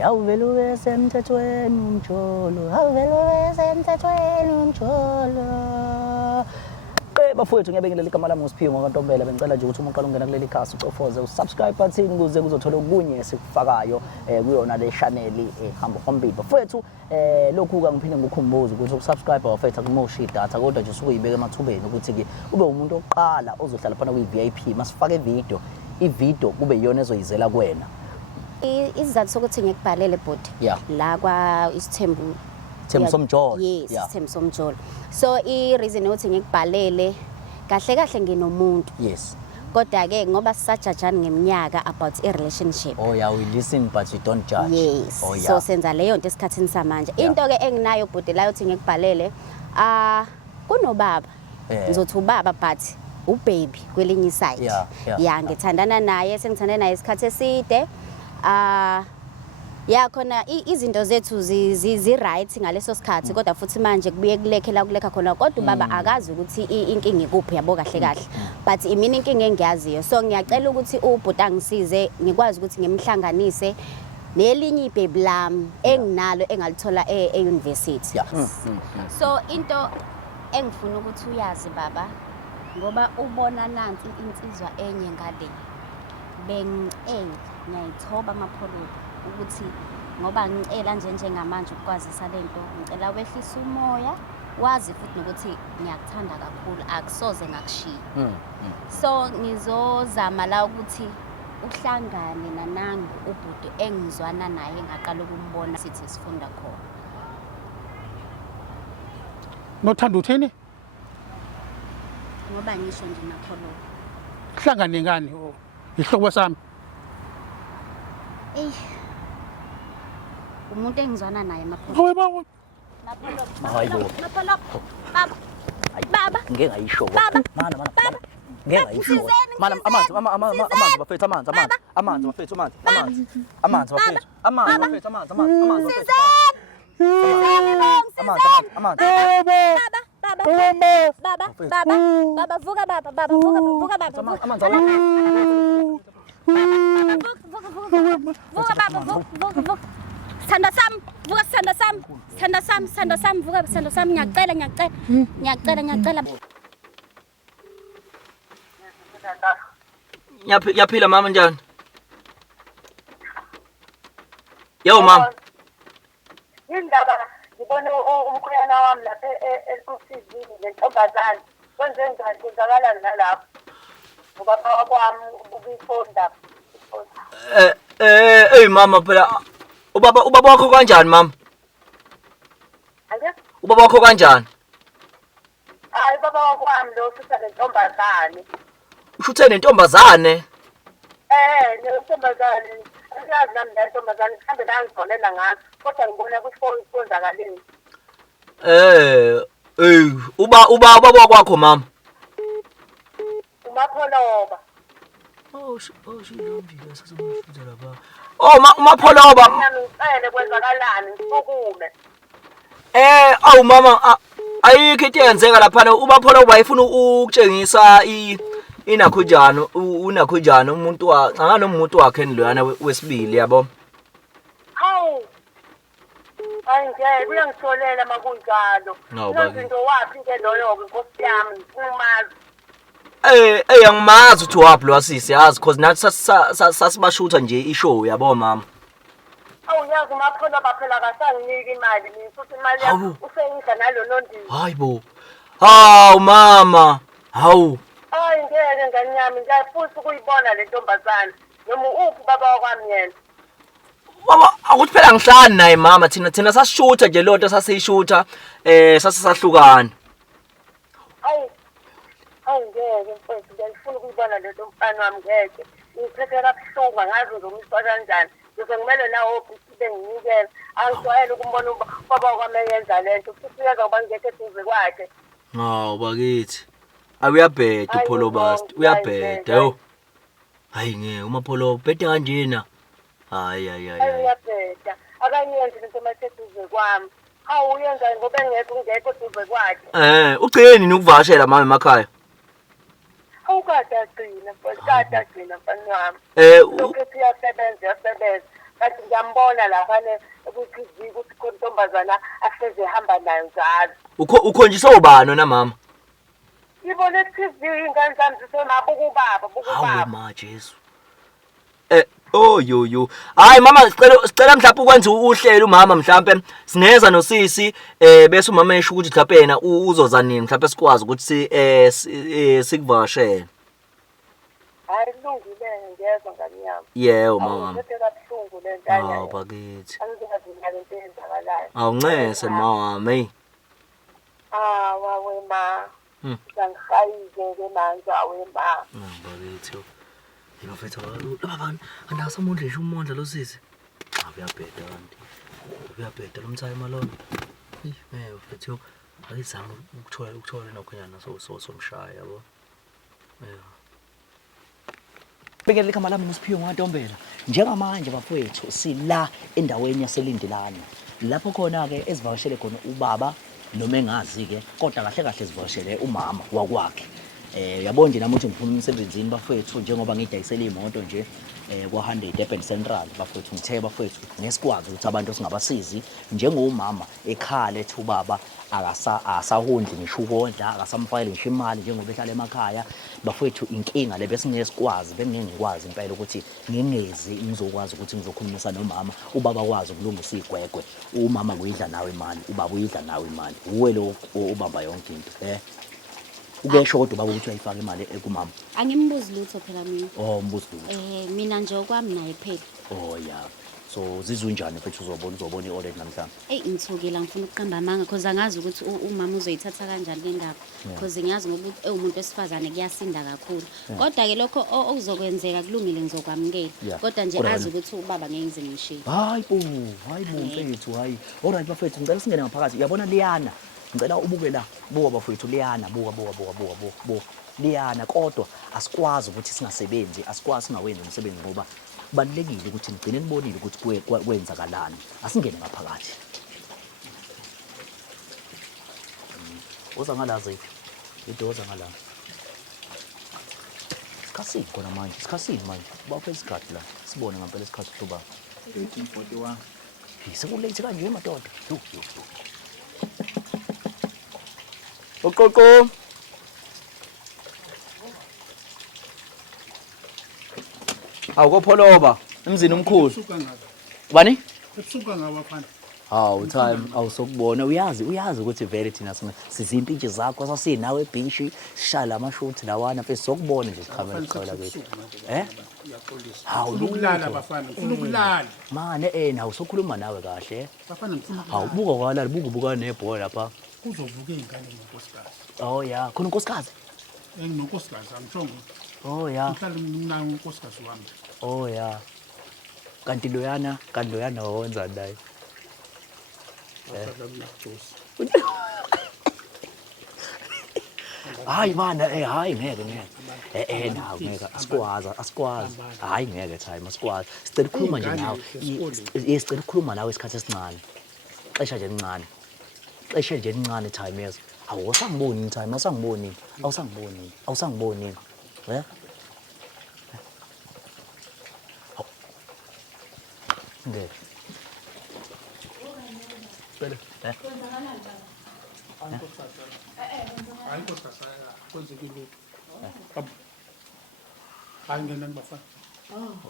Awuvele ube semthethweni umjolo, awuvele ube semthethweni umjolo. Bafowethu ngiyabingelela igama lami uSiphiwe ngoNtombela bengicela nje ukuthi uma uqala ungena kuleli khasi ucofoze usubscribe button ukuze kuzothola okunye esikufakayo kuyona le channel ehamba phambili. Bafowethu lokhu kangiphinde ngikukhumbuze ukuthi ukusubscribe bafowethu akumoshi idatha kodwa nje usukuyibeka emathubeni ukuthi ke ube umuntu oqala ozohlala phana kwi-VIP masifake ivideo kube iyona ezoyizela kuwena. Isizathu sokuthi ngikubhalele bhuti la kwa isithembu Somjolo. Yes, Isithembu Somjolo. So I reason ukuthi ngikubhalele kahle nginomuntu. Yes. Kodwa ke ngoba sisajajana ngeminyaka about a relationship. Oh yeah, we listen but we don't judge. Yes. Oh, yeah. So senza leyo nto esikhathini samanje. Into ke enginayo bhuti la uthi ngikubhalele kunobaba. Ngizothi ubaba but ubaby kwelinye side. Yeah, ngithandana naye, sengithande naye isikhathi eside. Ya khona izinto zethu zi right ngaleso sikhathi kodwa futhi manje kubuye kulekha khona kodwa ubaba akazi ukuthi inkinga ikuphi yabo kahle but imini inkinga engiyaziyo so ngiyacela ukuthi ubhuti angisize ngikwazi ukuthi ngimhlanganise nelinye ibaby lami enginalo engalithola e-university. So into engifuna ukuthi uyazi baba ngoba ubona nansi insizwa enye ngale ngiyayithoba amapholoba ukuthi ngoba ngicela njengamanje ukwazisa lento ngicela wehlisa umoya wazi futhi nokuthi ngiyakuthanda kakhulu akusoze ngakushiya. So ngizozama la ukuthi uhlangane nanangu ubhuti engizwana naye ngaqala ukumbona sithi sifunda khona. Nothanda uthini? Ngoba ngisho nje nakholo. Hlangane ngani ihlobo sami? Umuntu engizwana naye mapholo. Hayibo. Baba. Ngeke ngayisho. Mana. Ngeke ngayisho. Mana amanzi bafethu amanzi bafethu amanzi bafethu. Baba vuka baba. Vuka. Sithanda sami vuka sithando sami ngiyacela. Yaphila mama njani? Yo mama. Indaba ngibone umkhuyana wami lapha ekusizini lentombazane. Kwenze njani kuzakala nalapho? Ngoba kwami ubifonda. Hey mama phela ubaba wakho kanjani mama? Ake? Ubaba wakho kanjani? Hayi baba wakwami lo usutha lentombazane. Ushuthe nentombazane? Nentombazane. Angazi nami lentombazane mhlambe la ngizonela ngazo. Kodwa ngibona ukuthi konzakaleni. Ubaba wakwakho mama. Umapholoba. Shilambile sasemafutha lapha. Umapholoba. Ngicela kwenzakalani ngisukume. Awu mama ayikho into eyenzeka lapha umapholoba ayifuna ukutshengisa unakhunjani umuntu anganomuntu wakhe endloyana wesibili yabo. Hawu. Angeke uyangitholela makunjalo. Izinto wapi ke loyo Nkosi yami umazi. Angimazi ukuthi wapi lo asisi yazi because nathi sasibashutha nje ishow yabo mama. Awuyazi umapholoba phela akasanginiki imali futhi imali yakho useyidla nalo nondini. Hayibo. Hawu mama. Hawu. Hayi ngeke ngani yami ngiyafisa ukuyibona le ntombazane noma uphi baba wakwami yena. Baba akuthi phela ngihlani naye mama thina sasishutha nje lonto sasiyishutha sasahlukana. Hayi ngeke mfowethu ngiyafuna ukuyibona le ntombazane wami ngeke. Ngiphethe kabuhlungu ngazi ngomswa kanjani. Bese ngimele nawo ubhuti benginikela. Angijwayele ukumbona baba wakwami yenza lento futhi uyaza kuba ngeke eduze kwakhe. Hawu bakithi. Uyabheda upholoba uyabheda yo. Hayi ngeke umapholo ubhede kanjena. Hayi. Uyabheda. Akanyenzi into maseduze kwami. Hawu uyenza ngoba ngeke eduze kwakhe. Ugcini ukuvashela mama emakhaya. Awukade agcina mfana wami. Lokho siyasebenza kanti ngiyambona laphana ku-TV ukuthi khona intombazana ahleze ehamba nayo njalo. Ukhonjiswe ubani wena mama? Ngibone ku-TV iy'ngane zami zisemabuka ubaba, buka Hawe ubaba. ma Jesu. Yo. Hayi mama sicela mhlawumbe ukwenza uhlelo umama mhlawumbe sineza nosisi bese umama esho ukuthi mhlawumbe yena uzoza nini mhlawumbe sikwazi ukuthi sikuvashele. Hayi kulungile ngiyezwa ngani yami. Yebo mama. Ngiphethe kabuhlungu le ntanya. Hawu bakithi. Angizazi ngale nto eyenzakalayo. Awuncese mama hey. Wawe ma. Ngangihayike-ke manje awe ma. Bakithi. Ngifethu babani andasamondla nje umondla lo sisi. Uyabheda kanti. Uyabheda lo mthayi malona. Mfethu ayizama ukuthola nokhonyana somshaya yabo. Bekele igama lami nguSiphiwe Ntombela. Njengamanje bafowethu sila endaweni yaseLindelane. Lapho khona ke esivakashele khona ubaba noma engazi ke kodwa kahle kahle sivakashele umama wakwakhe. Yabona nje namuthi ngifuna umsebenzini bafowethu njengoba ngidayisela imoto nje kwa100 Durban Central bafowethu ngithe bafowethu nesikwazi ukuthi abantu singabasizi njengomama ekhaya ethi ubaba akasahondli ngisho ukondla akasamfayile ngisho imali njengoba ehlala emakhaya bafowethu inkinga le bese ngiyesikwazi bengingekwazi impela ukuthi ngingezi ngizokwazi ukuthi ngizokhulumisa nomama ubaba kwazi ukulungisa igwegwe umama kuyidla nawe imali ubaba uyidla nawe imali uwe lo ubamba yonke into ukesho kodwa ubaba ukuthi uyayifaka imali kumama Angimbuzi lutho phela mina. Mbuzi lutho Mina nje okwami naye phela. Yeah. So zizunjani mfethu uzobona iorder namhlanje? Ngithukile ngifuna ukuqamba amanga because angazi ukuthi umama uzoyithatha kanjani le ndaba. Because ngiyazi ngokuthi umuntu wesifazane kuyasinda kakhulu. Kodwa ke lokho okuzokwenzeka kulungile ngizokwamukela. Kodwa nje azi ukuthi ubaba ngeke ngize ngishiye. Hayi bo mfethu hayi. Alright bafethu ngicela singene ngaphakathi. Uyabona Liana? Ngicela ubuke la. Buka bafethu Liana, buka. Liana kodwa asikwazi ukuthi singasebenzi, asikwazi singawenzi umsebenzi ngoba kubalekile ukuthi nigcine nibonile ukuthi kwenzakalani. Asingene ngaphakathi. Uza ngalazi. Idoza ngala. Sikhathi khona manje, sikhathi manje. Baphe isikhathi la. Sibone ngempela isikhathi kuba 1841. Sekulate kanje madoda. Oqoqo. Awukopholoba emzini omkhulu. Suka ngabe. Bani? Ebusuka ngabafana. Hawu time awusokubona uyazi ukuthi vele thina sizimpintshi zakho sasinawe ebhishi sishala amashothi lawana mfethu sokubona nje ikhamera liqala kwethu Uyaxolisa. Hawu Ukulala bafana, ufuna ukulala. mane nawe sokhuluma nawe kahle Bafana ngifuna hawu buka kwalala buka nebhola lapha kuzovuka izingane ngonkosikazi. oh ya khona unkosikazi Enginonkosikazi angishongo. oh ya Ngihlala nginayo unkosikazi wami. oh ya kanti loyana wawenza naye Wahlala kunajosi. hayi mana hayi ngeke nawe ngeke asikwazi hayi ngeke time asikwazi sicela ukukhuluma nje nawe sicela ukukhuluma nawe isikhathi esincane xesha nje elincane time yes awusangiboni time awusangiboni ngeke Bele Hayi nkosikazi kwenzeke lutho. Hayi ngenani bafana.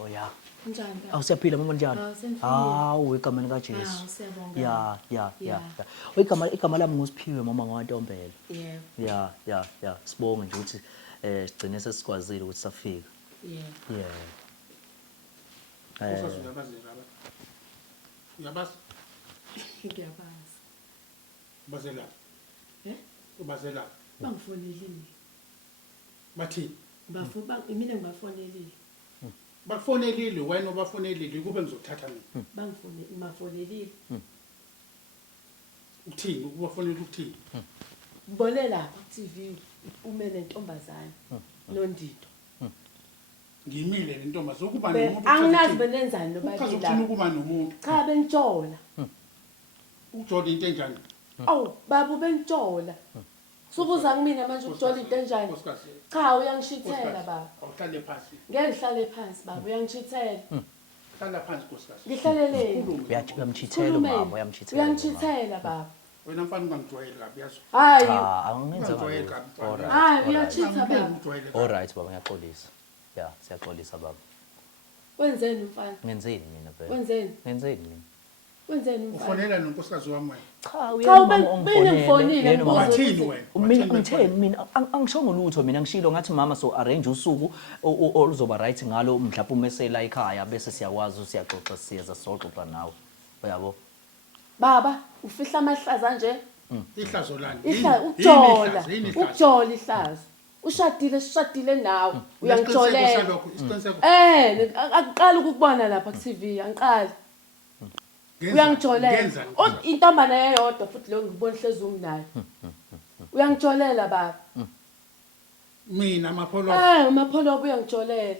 oh ya Njani? awusiyaphila mama njani hawu egameni kaJesu ya igama lami nguSiphiwe mama ngwaNtombela Yebo. ya sibonge nje ukuthi sigcine sesikwazile ukuthi safika Yebo. Nkosikazi uyabazi laba. Uyabazi? Ngiyabazi. Bazela. Ubazela. Bangifonelile. Bathi Mina ngibafonelile. bakufonelile wena obafonelile kube ngizothatha mina. Bafonelile. Uthini ukubafonela ukuthini? Ngibone lapha ku-TV ume nentombazane noNdito. Ngimile le ntombazana ukuba nomuntu. Anginazi benenzani Uchaza nobabili ukuthini la. ukuba nomuntu. Cha bengitshola. Ujola into enjani? Awu babu bengitshola. Subuza kumina manje ukuthola into enjani? Cha uyangishithela baba. Awuhlale phansi. Ngeke ngihlale phansi baba uyangishithela. hlala phansi nkosikazi ngihlaleleni uyamchithela umama uyamchithela uyangithithela baba wena mfana ungangijwayeli kabi yazo hayi angenza ungangijwayeli kabi mfana. hayi uyachitha Angeke baba ngijwayele kabi. alright baba ngiyaxolisa ya siyaxolisa baba wenzeni mfana ngenzeni mina phela wenzeni ngenzeni mina wenzeni mfana ufonela nonkosikazi wami wena cha bengifonile wathini wena mina Wathini ngitheni mina angishongo lutho mina ngishilo ngathi mama so arrange usuku oluzoba right ngalo mhlawumbe umesela ekhaya bese siyakwazi siyaxoxa siyeza soxoxa nawe uyabo baba ufihla amahlaza nje ihlazo lani ujola ujola ihlazo ushadile nawe uyangijolela akuqala ukubona lapha ku TV angiqali uyangijolela intombana eyodwa futhi lo ngibona hlezi umnayo uyangijolela baba mina amapholo amapholobo uyangijolela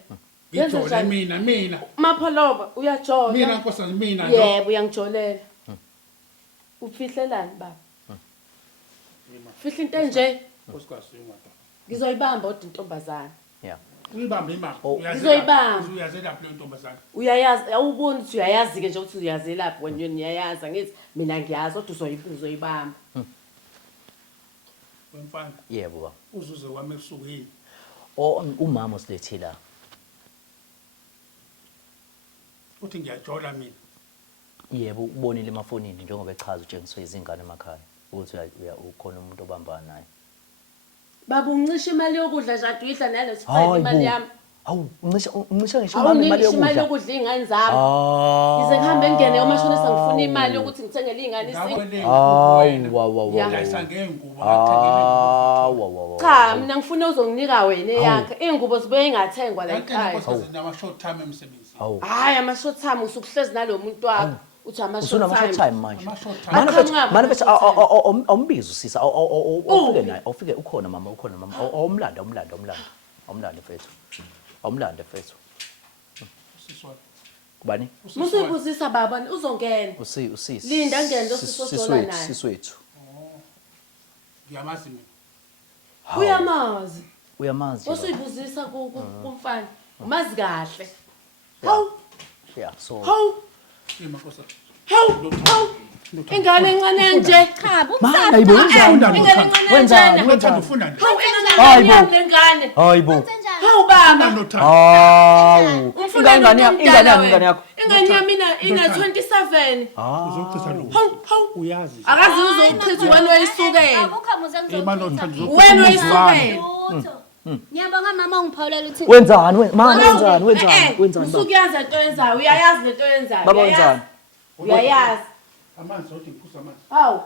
ngijole mina amapholobo uyajola mina nkosikazi mina yebo uyangijolela ufihlelani baba fihla into enje nkosikazi ingwada ngizoyibamba odwa intombazana yeah uyibambe imama Ngizoyibamba. uyazela phela intombazana uyayazi awuboni ukuthi uyayazi ke nje ukuthi uyazelapha wena niyayazi ngithi mina ngiyazi kodwa uzoyibamba wemfana yebo baba uzuze wami ebusuku yini umama usilethila uthi ngiyajola mina yebo ubonile emafonini njengoba echaza utshengiswe izingane emakhaya ukuthi ukhona umuntu obambana naye baba uncisha imali yokudla nje aduyidla nalo sifayile imali yami awu uncisha ngisho mama imali imali yokudla yokudla ingane zami ngize ngihambe ngene omashonisa ngifuna imali yokuthi ngithengele ingane isinto ngayisa ngengubo cha mina ngifuna uzonginika wena eyakhe ingubo zibuye ingathengwa la ekhaya nama short time emsebenzini hayi ama short time usukuhlezi nalo muntu wakho uthi ama usunama short time manje Aqhamuka. mana bethu awumbizo sisa awufike naye awufike ukhona mama awumlanda fethu awumlanda fethu kubani musibuzisa baba uzongena usisi Linda ngene sisodolwa naye. siswethu ngiyamazi mina uyamazi uyamazi usibuzisa kumfana umazi kahle hawu yeah so hawu ima nkosikazi hawu ingane encane nje cha mana ibonzani wenzani uthanda ufunda nje ingane hayibo hawu baba nothanda hawu ingane yakho ingane yami ina 27 uzochitha lo hawu uyazi akazi uzochitha wena oyisukela ima nothanda wena oyisukela Ngiyabonga mama ungiphawulela uthi wenzani wenzani usukuyazi into yenzayo uyayazi lento yenzayo baba wenzani uyayazi amanzi othi ngiphuza amanzi hawu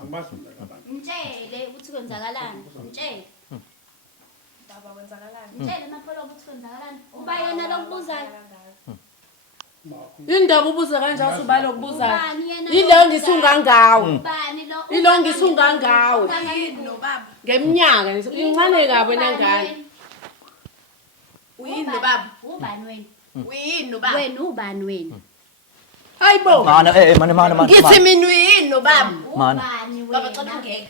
angibazi mina labantu ngitshele ukuthi kwenzakalani. Ngitshele. Baba kwenzakalani? Ngitshele mapholo ukuthi kwenzakalani. Uba yena lokubuzayo. indaba ubuza kanjalo ubalo ukubuzayo Ubani yena yileyo ngisungangawe Ubani lo? Ilo ngisungangawe No baba. ngeminyaka incane kabi nengane Uyini baba? Ubani wena? uyini baba Wena ubani wena? hayibo mana ngithi mina uyini baba Mana. Ubani baba wena? cela ungeke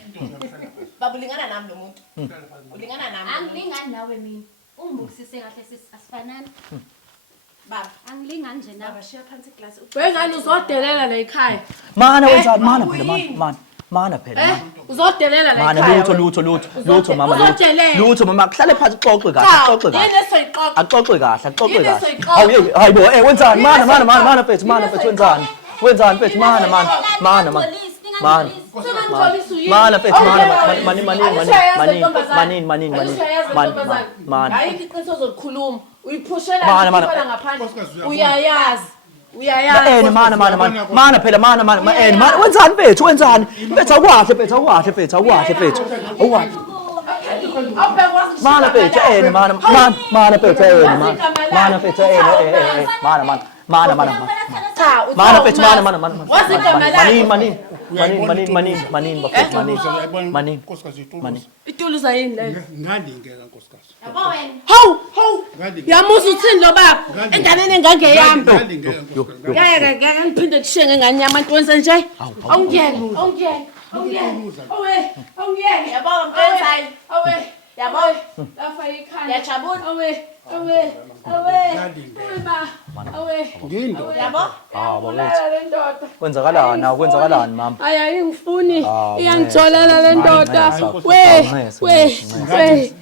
baba ulingana nami lo muntu ulingana nami Angilingani nawe mina. Ungibukisise kahle sisi asifanani. baba Angilingani nje nawe. shiya phansi iglass wengane uzodelela la ekhaya mana wenzani mana phela uzodelela la mana ekhaya lutho mama Uzodelela. lutho mama kuhlale phansi xoxe kahle yini soyiqoqa axoxe kahle Yini soyiqoqa? hayibo wenzani mana fethu wenzani fethu mana Singangijolisa uyini? mana fethu mana Hayi iqiniso ozolikhuluma uyiphushela Mana. ngiphola ngaphandle Nkosikazi, uyayazi mana phela mana wenzani fethu akwahle fethu mana fethu mana fethu manini nkosikazi ituluza yini leyo ngandingeka nkosikazi Yabo wena. hawu yamuza uthini lo baba enganeni engangeyami ngandingeka nkosikazi ngeke ngiphinde kushiye ngengane yami antu wenze nje awungiyeke yabo mfethu awe yabo lafa ikhaya yajabula awe awe Ngindoda. yabo Hawu le ndoda kwenzakalani nawo kwenzakalani mama hayi ayingifuni Ah, iyangitholela le ndoda Ncesa, we Ncesa, we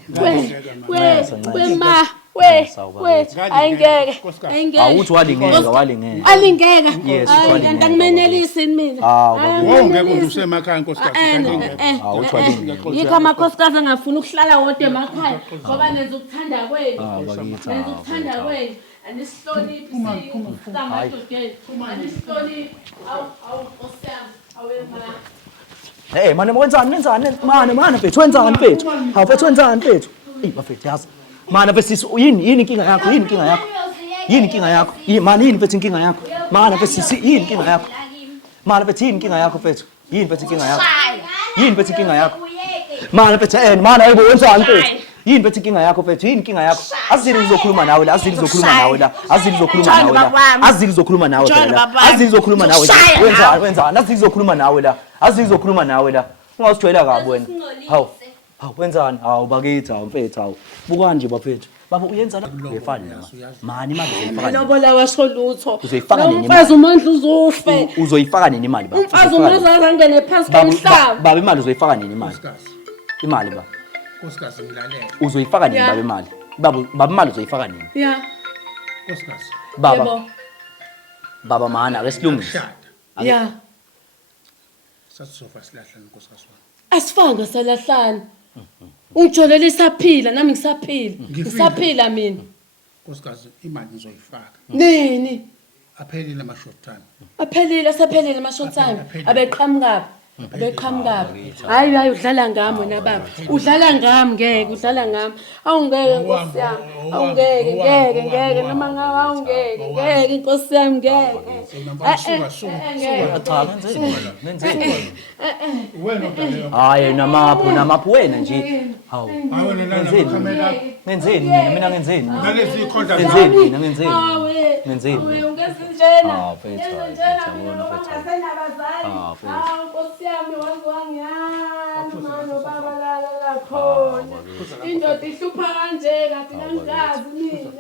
Ncesa, we ma we ayingeke ayingeke awuthi walingeka alingeka Yes, hayi walingeka, kanti angimenelisi mina Wonke umuntu usemakhaya nkosikazi. awuthi walingeka yikho amakhosikazi angafuni ukuhlala wodwa emakhaya ngoba nenza ukuthanda kwenu nenza ukuthanda kwenu anisihloniphi samadodeni anisihloniphi awu nkosiyami awema mane wenzani mane mfethu wenzani mfethu hawu mfethu wenzani mfethu bafethu yazi mana mfethu yini inkinga yakho yini inkinga yakho mani yini mfethu inkinga yakho mana mfethu yini inkinga yakho mana mfethu yini inkinga yakho mfethu yini mfethu inkinga yakho yini mfethu inkinga yakho mana mfethu mana ayibo wenzani mfethu yini mfethu inkinga yakho mfethu yini inkinga yakho azili ngizokhuluma nawe la azili ngizokhuluma nawe la azili ngizokhuluma nawe wenzani azili ngizokhuluma nawe la ungasijwayela kabi wena hawu wenzani hawu bakithi hawu mfethu hawu buka nje bafethu baba uyenzana uyefana mani imali uzoyifaka lobola washo lutho Uzoyifaka nini umfazi umandla uzufe uzoyifaka nini imali baba umfazi umandla angene phansi komhlaba baba imali uzoyifaka nini imali baba Nkosikazi ngilalela. uzoyifaka nini baba imali baba imali uzoyifaka nini ya Nkosikazi. baba mana ake silungise Shada. ya Sathi sofa silahla nkosikazi wami. asifanga salahlana ungijolele isaphila nami ngisaphila ngisaphila mina Nkosikazi imali ngizoyifaka. nini Aphelile ama short time. aphelile ama-short time abeqhamukapi hayi udlala ngami wena baba udlala ngami ngeke udlala ngami awungeke nkosi yami awungeke noma ngawe awungeke ngeke inkosi yami ngeke Wena ubhaleyo. hayi namaphu wena nje hawu Awona nana kamera. ngenzeni mina ngenzeni Nalezi ikhonda ngenzeni mina ngenzeni awe ngenzeni ungesinjena fethu yabona fethu nkosi yami wangiyazi mano baba la khona indoda ihlupha kanje kathi ngangazi mina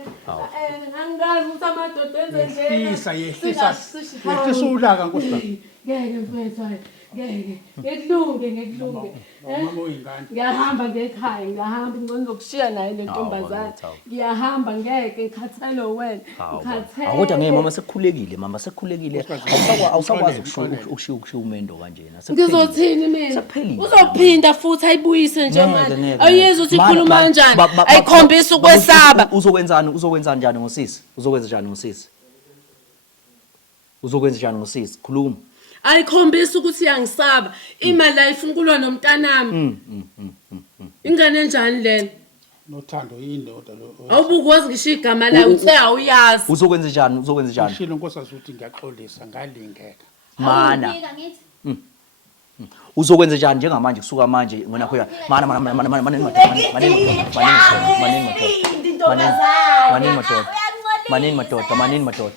ngangazi ukuthi amadoda enze njena yehlisa ulaka nkosikazi. ngeke mfethu hayi ngeke ngekulunge Mama uyingane. ngiyahamba ngekhaya ngiyahamba ngizokushiya naye le ntombazane ngiyahamba ngeke ngikhathele wena ngikhathele kodwa ngeke mama sekukhulekile awusakwazi ukushiya umendo kanjena ngizothini mina Sekuphelile. uzophinda futhi ayibuyise nje manje Ngeke. ayiyezwa ukuthi Mana, ikhuluma kanjani ba- ba- ayikhombisa ukwesaba uzokwenza njani ngosisi khuluma ayikhombisa ukuthi iyangisaba imali ayifuna ukulwa nomntanami ingane enjani lena Nothando yindoda lo. awubukwazi ngisho igama layo uthe awuyazi uzokwenza njani Shilo nkosikazi uthi ngiyaxolisa ngalingeka. mana uzokwenza njani njengamanje kusuka manje ngona khoya mana manini madoda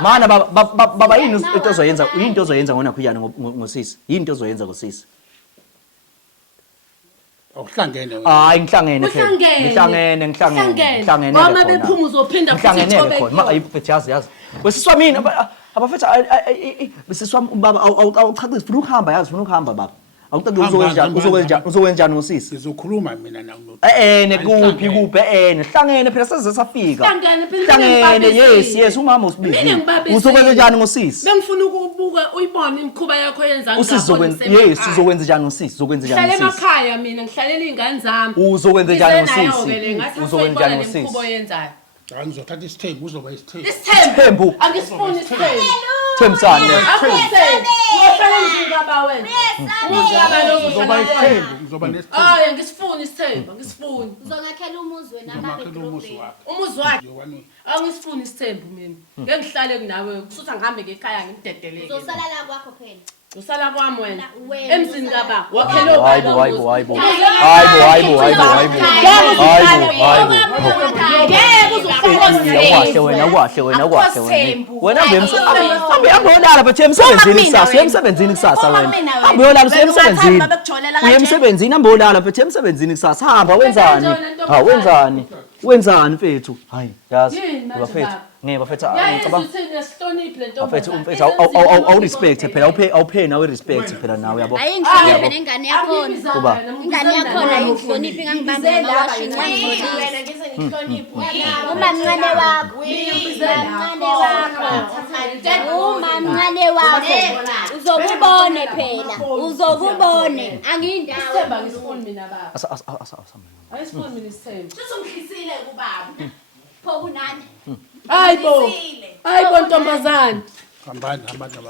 mana baba yini into ozoyenza ngona khuyana ngosisi yini into ozoyenza ngosisi Awuhlangene wena. hayi ngihlangene ngoba bephuma uzophinda futhi ngihlangene khona ayifethu yazi wesiswa mina abafethu besiswa baba awuchaqisa ufuna ukuhamba baba uzokwenza njani ngosisi Sizokhuluma mina nawe. kuphi hlangene phela seze safika Hlangene, yes umama usibili Mina ngibabisile. uzokwenza njani ngosisi bengifuna ukubuka uyibone imikhuba yakho yenza usisi uzokwenza njani ngosisi hlala emakhaya mina ngihlalela iy'ngane zami uzokwenza njani ngosisi uzokwenza uzokwenza njani ngosisi ngosisi yenzayo Ngizothatha isithembu uzoba isithembu. isithembu angisifuni isithembu themsane akusithembu uyohlala endlini kaba wena uzaba Uzoba isithembu, uzoba nesithembu. ngisifuni isithembu angisifuni Uzongakhela umuzi wena Uzomakhela umuzi wakhe. umuzi wakhe Yowani. angisifuni isithembu mina ngeke ngihlale kunawe kusuthi ngihambe ngekhaya ngimdedeleke uzosala la kwakho phela usala kwami wena Wena emzini uzosala- kaba wakhele hayibo ngeke uzuhlale ukwahle wena ukwahle wena ukwahle wena hambe uyolala but emsebenzini kusasa emsebenzini kusasa wena hambe uyolala emsebenzini uyemsebenzini hambe uyolala but emsebenzini kusasa hamba wenzani wenzani mfethu hayi yazi bafethu bafethu ngicabanga bafethu umfethu awu respect phela awuphe nawe respect phela nawe yabo ayingihloniphe nengane yakhona ingane yakhona ayingihloniphi ngangibambe amawashing uma mncane wakho uzokubone phela uzokubone angiyindawo Sithemba ngisifuni mina baba ayisifuni mina isithemba sizongihlisile kubaba pho kunani hayibo ntombazane hambani nabangani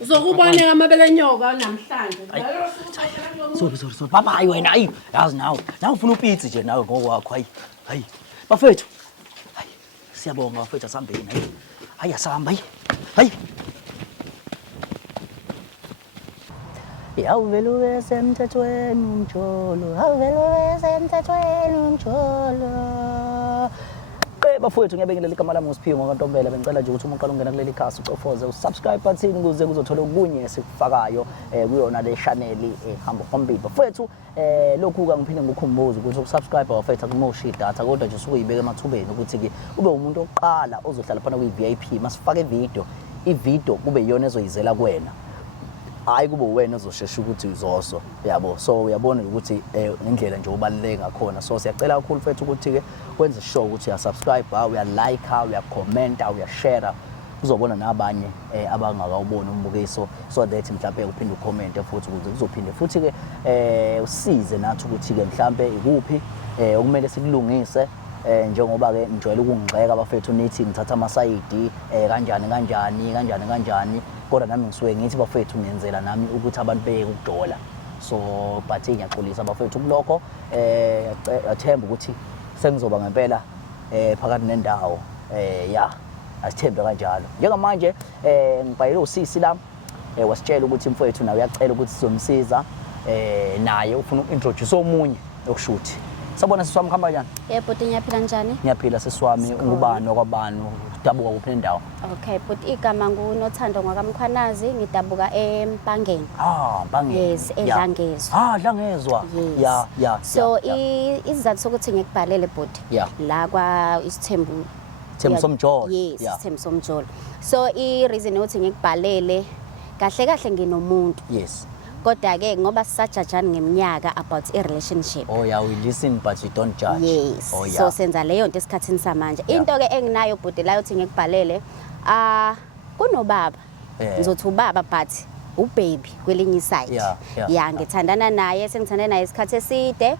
uzokubona amabele nyoka namhlanje sorry baba hayi wena hayi yazi nawe ufuna upizza nje nawe ngokwakho hayi bafethu hayi siyabonga bafethu asambeni hayi asamba hayi Awuvele ubesemthethweni umjolo, awuvele ubesemthethweni umjolo. Bafowethu ngiyabingelela igama lami uSiphiwe ngoNtombela bengicela nje ukuthi uma uqala ungena kuleli khasi ucofoze usubscribe button ukuze kuzothola okunye esikufakayo kuyona le channel ehamba phambili. Bafowethu lokhu kangiphinde ngikukhumbuze ukuthi ukusubscribe bafowethu akumoshi idatha kodwa nje usukuyibeka emathubeni ukuthi ke ube umuntu oqala ozohlala phana kwi VIP masifake ivideo kube iyona ezoyizela kuwena. Hayi kube wena ozoshesha ukuthi uzoso yabo so uyabona ukuthi indlela nje ubaluleke ngakhona so siyacela kakhulu mfethu ukuthi ke wenze sure ukuthi uya subscribe uya like uya comment uya share uzobona nabanye abangakawubona umbukiso so that mhlawumbe uphinde ucomment futhi ukuze kuzophinde futhi ke usize nathi ukuthi ke mhlawumbe ikuphi okumele sikulungise njengoba ke nijwayele ukungixeka bafethu nithi ngithatha amasayidi kanjani kodwa nami ngisuke ngithi bafethu ngiyenzela nami ukuthi abantu beke ukudola so but ngiyaxolisa bafethu kulokho athemba ukuthi sengizoba ngempela phakathi nendawo asithembe kanjalo njengamanje ngibhayile usisi la wasitshela ukuthi mfowethu nawe uyacela ukuthi sizomsiza naye ufuna ukintroduce omunye okushuthi sabona siswami khamba kanjani but ngiyaphila njani ngiyaphila siswami ungubani okwabani udabuka kuphi nendawo okay but igama nguNothando ngwakamkhwanazi ngidabuka eMpangeni Mpangeni yes eDlangezwa Dlangezwa ya so izizathu sokuthi ngikubhalele but la kwa isithembu somjolo yes isithembu somjolo so I reason ukuthi ngikubhalele kahle nginomuntu yes kodwa ke ngoba sisajajana ngeminyaka about a relationship we listen but you don't judge yes so senza leyo nto esikhathini samanje into ke enginayo bhuti la uthi ngikubhalele kunobaba ngizothi ubaba but ubaby kwelinye iside ngithandana naye sengithande naye isikhathi eside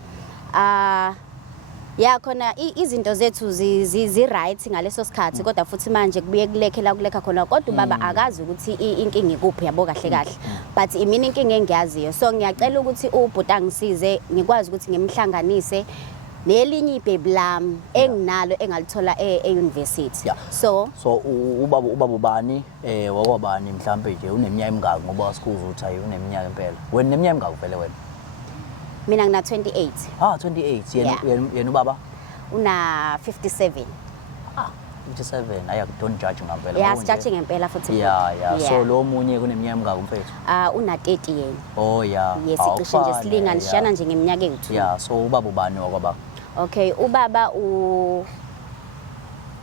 khona izinto zethu zi right ngaleso sikhathi kodwa futhi manje kubuye kulekha khona kodwa ubaba akazi ukuthi inkinga ikuphi yabo kahle but imini inkinga engiyaziyo so ngiyacela ukuthi ubhuti angisize ngikwazi ukuthi ngimhlanganise nelinye ibaby lami enginalo engalithola euniversity so ubaba ubani wakwabani mhlambe nje uneminyaka emingaki ngoba wasikuza ukuthi ayi uneminyaka empela wena neminyaka emingaki vele wena mina ngina 28 28 yena ubaba una 57 57 don't judge ngempela sijudge ngempela futhi so lo munye kuneminyaka emingaki mfethu una 30 yena yes icishe nje silinganishana nje ngeminyaka ethu so ubaba ubani wakwaba okay ubaba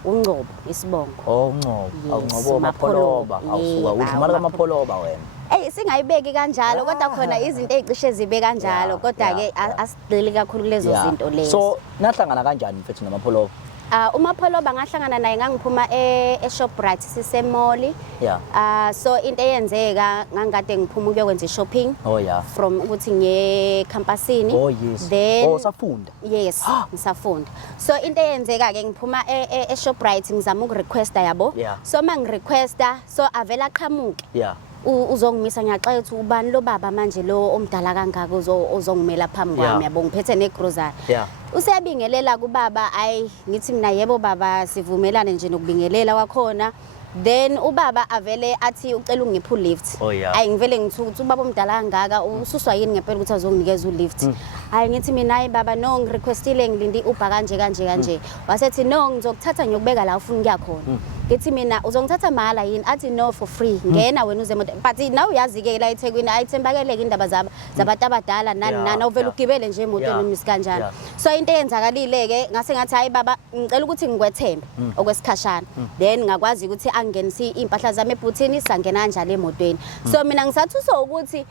uNgcobo isibongo uNgcobo Mapholoba awusuka udlumala kaMapholoba wena singayibeki kanjalo kodwa khona izinto ezicishe zibe kanjalo kodwa ke asigcili kakhulu kulezo zinto lezo so nahlangana kanjani mfethu noMapholoba uMapholoba ngahlangana naye ngangiphuma eShoprite sisemall so into eyenzeka ngangade ngiphuma ukuyokwenza shopping from ukuthi ngiye campusini then safunda yes ngisafunda so into eyenzeka ke ngiphuma eShoprite ngizama ukurequesta yabo so mangirequesta so avela qhamuke uzongimisa ngiyaxela ukuthi ubani lo baba manje lo omdala kangaka ozongimela phambi kwami yabo ngiphethe negrocery useyabingelela kubaba ayi ngithi mina yebo baba sivumelane nje nokubingelela kwakhona then ubaba avele athi ucela ungiphe ulift Oh, yeah. ayi ngivele ngithi ukuthi ubaba omdala kangaka ususwa yini ngempela ukuthi azonginikeza ulift hayi ngithi mina hayi baba no ngirequestile ngilinde iUber kanje wasethi no ngizokuthatha ngiyokubeka la ufuna ukuya khona ngithi mina uzongithatha mahala yini athi no for free ngena wena uze emoto but nawe uyazi ke la eThekwini ayithembakeleke indaba zabantu abadala nani uvela ugibele nje emotweni nomisi kanjani so into eyenzakalile ke ngase ngathi hayi baba ngicela ukuthi ngkwethembe okwesikhashana then ngakwazi ukuthi angenise impahla zami ebhuthini sangena kanjalo emotweni so mina ngisathi so ukuthi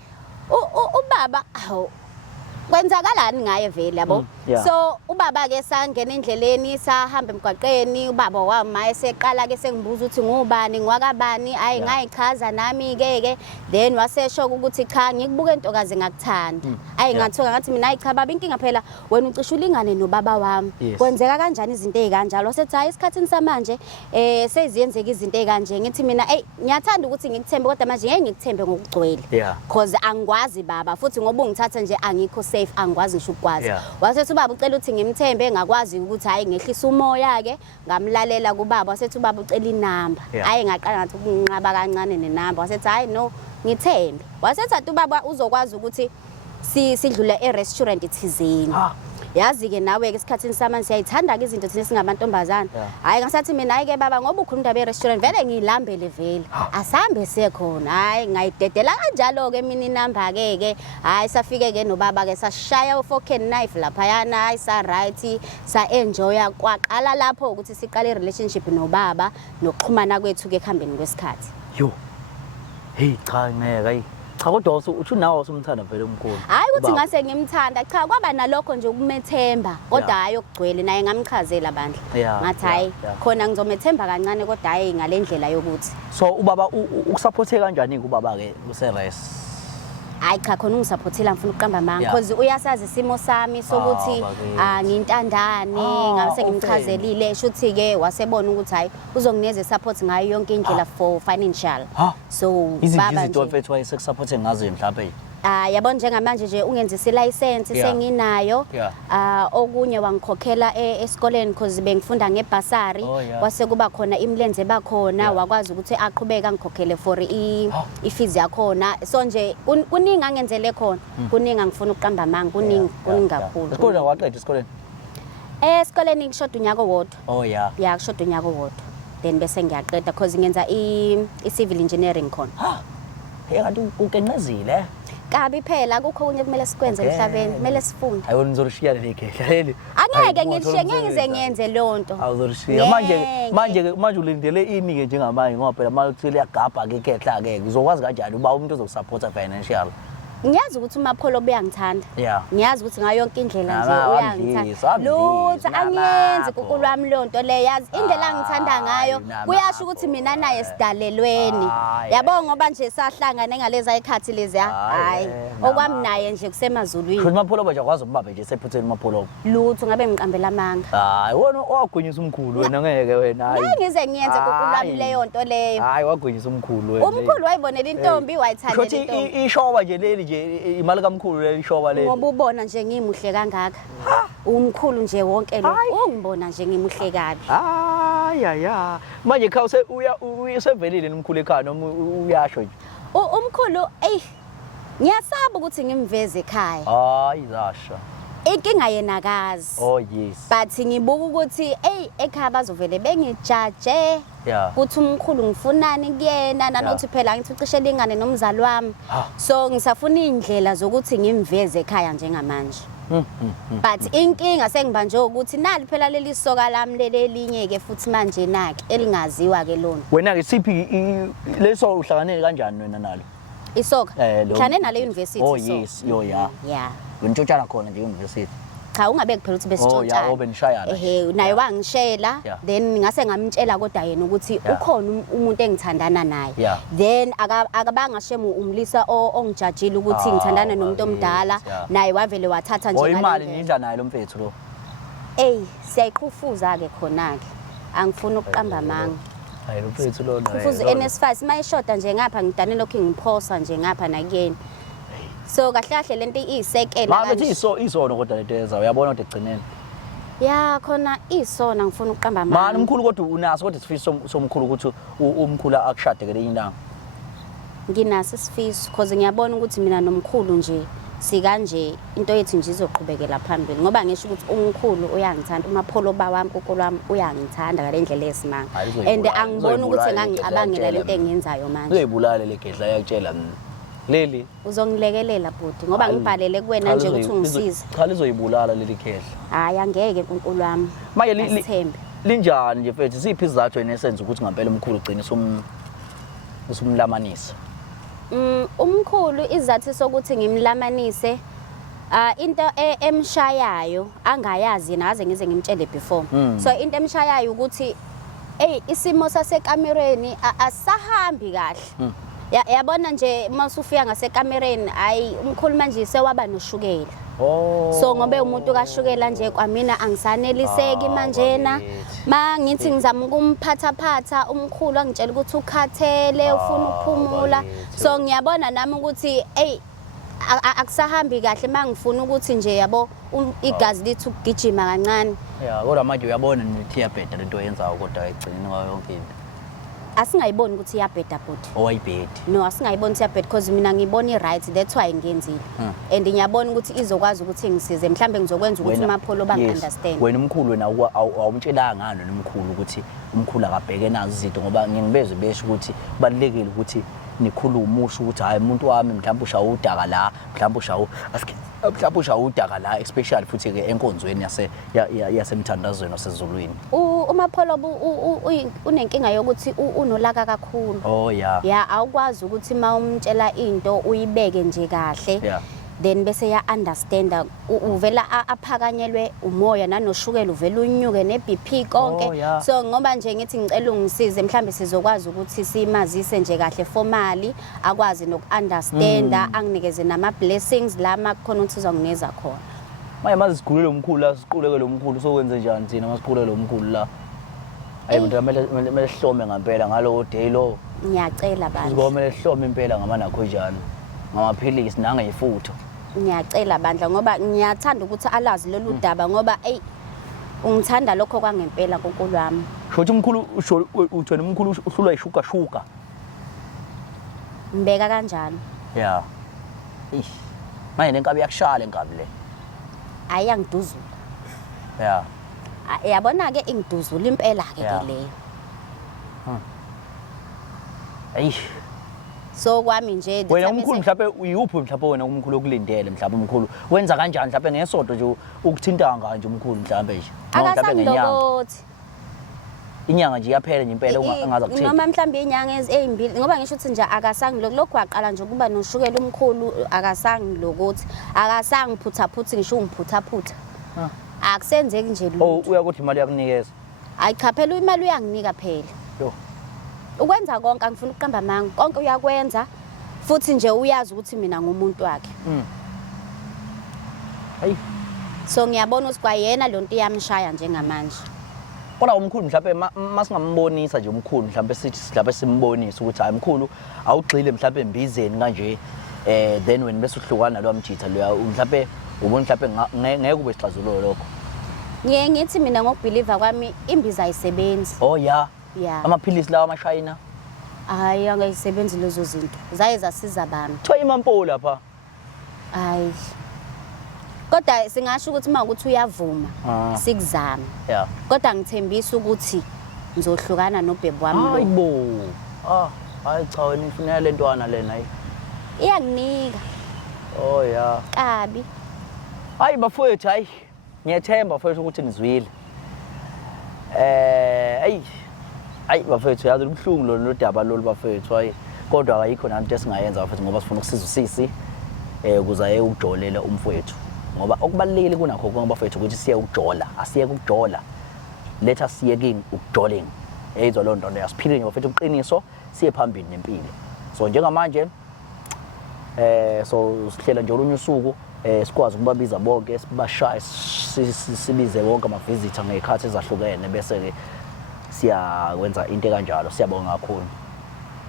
ubaba awu kwenzakalani ngaye vele yabo so ubaba ke sangena endleleni sahamba emgwaqeni ubaba wama eseqala ke sengibuza ukuthi ngubani ngwakabani hayi ngayichaza nami ke then wasesho ukuthi cha ngikubuka intokazi ngakuthanda hayi ngathoka ngathi mina hayi cha baba inkinga phela wena ucisha ulingane nobaba wami kwenzeka kanjani izinto ezikanjalo wasethi hayi isikhathini samanje seziyenzeka izinto ezikanje ngithi mina ngiyathanda ukuthi ngikuthembe kodwa manje ngeke ngikuthembe ngokugcwele because angikwazi baba futhi ngoba ungithatha nje angikho safe angikwazi ngisho ukwazi wasethi ubaba ucela ukuthi ngimthembe ngakwazi ukuthi hayi ngehlisa umoya ke ngamlalela kubaba wasethi ubaba ucela inamba hayi ngaqala ngathi ukunqaba kancane nenamba wasethi hayi no ngithembe wasethi athi ubaba uzokwazi ukuthi sidlule e-restaurant ithizeni yazi ke nawe ke isikhathini samanje siyayithanda ke izinto thina singabantombazana hayi ngasathi mina hayi ke baba ngoba ukhuluma indaba ye-restaurant vele ngilambele vele asambe sekhona hayi ngayidedela kanjalo ke mina inamba ke hayi safike ke nobaba ke sashaya u-fork and knife lapha yana hayi sa right sa enjoy kwaqala lapho ukuthi siqale i-relationship nobaba nokuxhumana kwethu ke ekuhambeni kwesikhathi yo hey cha ngeke hayi cha kodwa uthi nawe usumthanda vele umkhulu hayi ukuthi ngase ngimthanda cha kwaba nalokho nje ukumethemba kodwa hayi okugcwele naye ngamchazela bandla ngathi hayi khona ngizomethemba kancane kodwa hayi ngalendlela yokuthi so ubaba ukusupporthe kanjani ubaba ke kuseres hayi cha khona ungisupportela ngifuna ukuqamba amanga because uyasazi isimo sami sokuthi ngintandane ngase ngimchazelile shuthi ke wasebona ukuthi hayi uzongineza support ngayo yonke indlela for financial so baba izinto mfethu wayesekusupporthe ngazo mhlawumbe yabona njengamanje nje ungenzisa ilicense senginayo okunye wangikhokhela esikoleni because bengifunda ngebasari wase kuba khona imlenze bakhona wakwazi ukuthi aqhubeka ngikhokhele for ifees yakhona so nje kuningi angenzele khona kuningi angifuna ukuqamba amanga kuningi kakhulu esikoleni waqeda esikoleni esikoleni ngishoda unyaka owodwa ya kushoda unyaka owodwa then bese ngiyaqeda because ngenza i-civil engineering khona kanti ukenqezile kabi phela kukho kunye kumele sikwenze emhlabeni kumele sifunde hayi wena uzorishiya leke leli angeke ngishiye ngeke ngize ngiyenze lonto awuzorishiya manje ulindele ini ke njengamanje ngoba phela manje liyagabha ke ikhehla ke uzokwazi kanjani uba umuntu ozosupporta financial ngiyazi ukuthi uMapholo uyangithanda ngiyazi ukuthi ngayo yonke indlela nje uyangithanda lutho angiyenzi kukulwami lonto le yazi indlela angithanda ngayo kuyasho ukuthi mina naye sidalelweni yabo ngoba nje sahlangana ngaleza ikhathi lezi hayi okwami naye nje kusemazulwini futhi uMapholo baje akwazi ukubambe nje sephutheni uMapholo lutho ngabe ngiqambela amanga hayi wona wagwinyisa umkhulu wena ngeke wena hayi ngize ngiyenze kukulwami leyo nto leyo hayi wagwinyisa umkhulu wena umkhulu wayibonela intombi wayithandela intombi ishoba nje leli imali kaMkhulu le ishoba le ngoba ubona nje ngimuhle kangaka umkhulu nje wonke lo ungibona nje ngimuhle kabi ya manje khawuse usevelile nomkhulu ekhaya noma uyasho nje umkhulu ngiyasaba ukuthi ngimveze ekhaya hayi zasha inkinga yena akazi but ngibuka ukuthi ekhaya bazovele bengijaje kuthi umkhulu ngifunani kuyena nanokuthi phela ngithi ucishe lingane nomzali wami so ngisafuna indlela zokuthi ngimveze ekhaya njengamanje but inkinga sengibanje ukuthi nali phela leli soka lami lelinye ke futhi manje naki elingaziwa ke lona wena ke siphi leso uhlanganele kanjani wena nalo isoka hlane nale university Wentshotshana khona nje university. Cha ungabeki phela ukuthi besitshotshana. Naye wangishela then ngase ngamtshela kodwa yena ukuthi ukhona umuntu engithandana naye. Then akabanga shemu umlisa ongijajile ukuthi ngithandana nomuntu omdala naye wavele wathatha nje ngale. Imali nidla naye lo mfethu lo. Siyayiqhufuza ke khona ke. Angifuni ukuqamba amanga. Hayi lo mfethu lo naye. Kufuze NS5 mayishoda nje ngapha ngidane lokho ngiphosa nje ngapha nakuyena. So kahle kahle lento iyisekela kanje. Manje isono kodwa lento yenza uyabona ukuthi egcineni. Ya khona isona ngifuna ukuqamba mani amanga. umkhulu kodwa unaso kodwa isifiso somkhulu ukuthi umkhulu akushade kelinye ilanga. Nginaso isifiso because ngiyabona ukuthi mina nomkhulu nje sikanje into yethu nje izoqhubekela phambili ngoba ngisho ukuthi umkhulu uyangithanda uMapholo bawami kokolo wami uyangithanda ngalendlela esimanga and angiboni ukuthi ngangicabangela lento engiyenzayo manje. Uzoyibulala le gedla yakutshela mina. Leli Uzongilekelela bhuti ngoba ngibhalele kuwena nje ukuthi ungisize. Cha lizoyibulala leli gedla. Hayi angeke uNkulunkulu wami. Maye Asithembe. linjani nje mfethu siphi izathu enesenze ukuthi ngempela umkhulu ugcina usumlamanisa. Umkhulu izathi sokuthi ngimlamanise into emshayayo angayazi yena aze ngize ngimtshele before. So into emshayayo ukuthi isimo sasekamereni asahambi kahle. Yabona nje masufika ngasekamereni ayi umkhulu manje sewaba noshukela. So ngobe umuntu kashukela nje kwamina angisaneliseki manjena mangithi ngizama ukumphatha umkhulu angitshela ukuthi ukhathele ufuna ukuphumula. So ngiyabona nami ukuthi akusahambi kahle mangifuna ukuthi nje yabo igazi lithi ukugijima kancane. Ya kodwa manje uyabona nithi iyabheda lento oyenzayo kodwa egcineni kwayo yonke into. Asingayiboni ukuthi iyabheda bhuti. Owayibhedi. No asingayiboni ukuthi iyabheda because mina ngibona i-right that's why ngiyenzile. And ngiyabona ukuthi izokwazi ukuthi ngisize mhlambe ngizokwenza ukuthi uMapholo bangi-understand. Wena umkhulu wena awumtshelanga ngani nomkhulu ukuthi umkhulu akabheke nazo izinto ngoba ngiyengibeze besho ukuthi kubalekile ukuthi nikhulume usho ukuthi hayi umuntu wami mhlawumbe ushawa udaka la mhlawumbe ushawa udaka la especially futhi ke enkonzweni yasemthandazweni wasezulwini. uMapholo unenkinga yokuthi unolaka kakhulu. Oh yeah. Ya awukwazi ukuthi mawumtshela into uyibeke nje kahle. Yeah. Then bese ya understanda uvela aphakanyelwe umoya nanoshukela uvela unyuke neBP konke. Oh, yeah. So ngoba nje ngithi ngicela ungisize mhlambe sizokwazi ukuthi simazise nje kahle formally akwazi nokunderstanda anginikeze nama blessings la makhona ukuthi uzongineza khona. Manje sikhulele umkhulu siquleke lo mkhulu sokwenze njani thina masiqulele lo mkhulu la. Ayi manje kumele sihlome ngempela ngalo day lo. Ngiyacela bandla. Sizomela sihlome impela ngamanakho njani. Ngamaphilisi nangayifutho. Ngiyacela bandla ngoba ngiyathanda ukuthi alazi lolu daba ngoba ungithanda lokho kwangempela konkulu wami. Shothi umkhulu uthweni umkhulu uhlulwa ishuka. Mbeka kanjani? Yeah. Manje nenkabi yakushala enkabi le. Ayangiduzula. Yeah. Yabona ke ingiduzula impela ke leyo. Ayi. So kwami nje wena umkhulu mhlawumbe uyuphi mhlawumbe wena umkhulu okulindele mhlawumbe umkhulu wenza kanjani mhlawumbe ngesonto nje ukuthinta kanje umkhulu mhlawumbe nje mhlawumbe ngenyanga inyanga nje iyaphela nje impela ungaza kuthini noma mhlawumbe inyanga ezimbili ngoba ngisho ukuthi nje akasangiloku waqala nje kuba noshukela umkhulu akasangilokuthi akasangiphuthaphutha ngisho ungiphuthaphutha akusenzeki nje lo uyakuthi imali yakunikeza ayi cha phela imali uyanginika phela yo ukwenza konke angifuna ukuqamba amanga konke uyakwenza futhi nje uyazi ukuthi mina ngumuntu wakhe hayi so ngiyabona ukuthi kwayena lonto iyamshaya njengamanje kodwa umkhulu mhlawumbe masingambonisa nje umkhulu mhlawumbe sithi silapha simbonisa ukuthi hayi mkhulu awugxile mhlawumbe embizeni kanje then when bese uhlukana lo amjitha lo mhlawumbe ubona mhlawumbe ngeke kube isixazululo lokho ngithi mina ngokubelieve kwami imbiza ayisebenzi oh yeah yeah amaphilisi lawa amashayina hayi angayisebenzi lezo zinto zaye zasiza abantu kuthiwa imampo lapha hayi kodwa singasho ukuthi mawukuthi uyavuma sikuzama yeah kodwa ngithembisa ukuthi ngizohlukana nobhebu wami hayibo hayi cha wena ufunela lentwana lena hayi iyanginika oh yeah kabi hayi bafowethu hayi ngiyethemba futhi ukuthi nizwile hayi bafowethu yazi ubhlungu lo daba lolu bafowethu hayi kodwa akayikho nanto esingayenza bafowethu ngoba sifuna ukusiza usisi ukuze aye ukujolela umfowethu ngoba okubalekile kunakho konke bafowethu ukuthi siye ukujola asiye ukujola letha siye king ukujoling eyizwa lo nto leyo siphile nje bafowethu uqiniso siye phambili nempilo so njengamanje so sihlela nje olunye usuku sikwazi ukubabiza bonke sibashaya sibize wonke ama visitor ngekhathi ezahlukene bese ke siyakwenza into kanjalo siyabonga kakhulu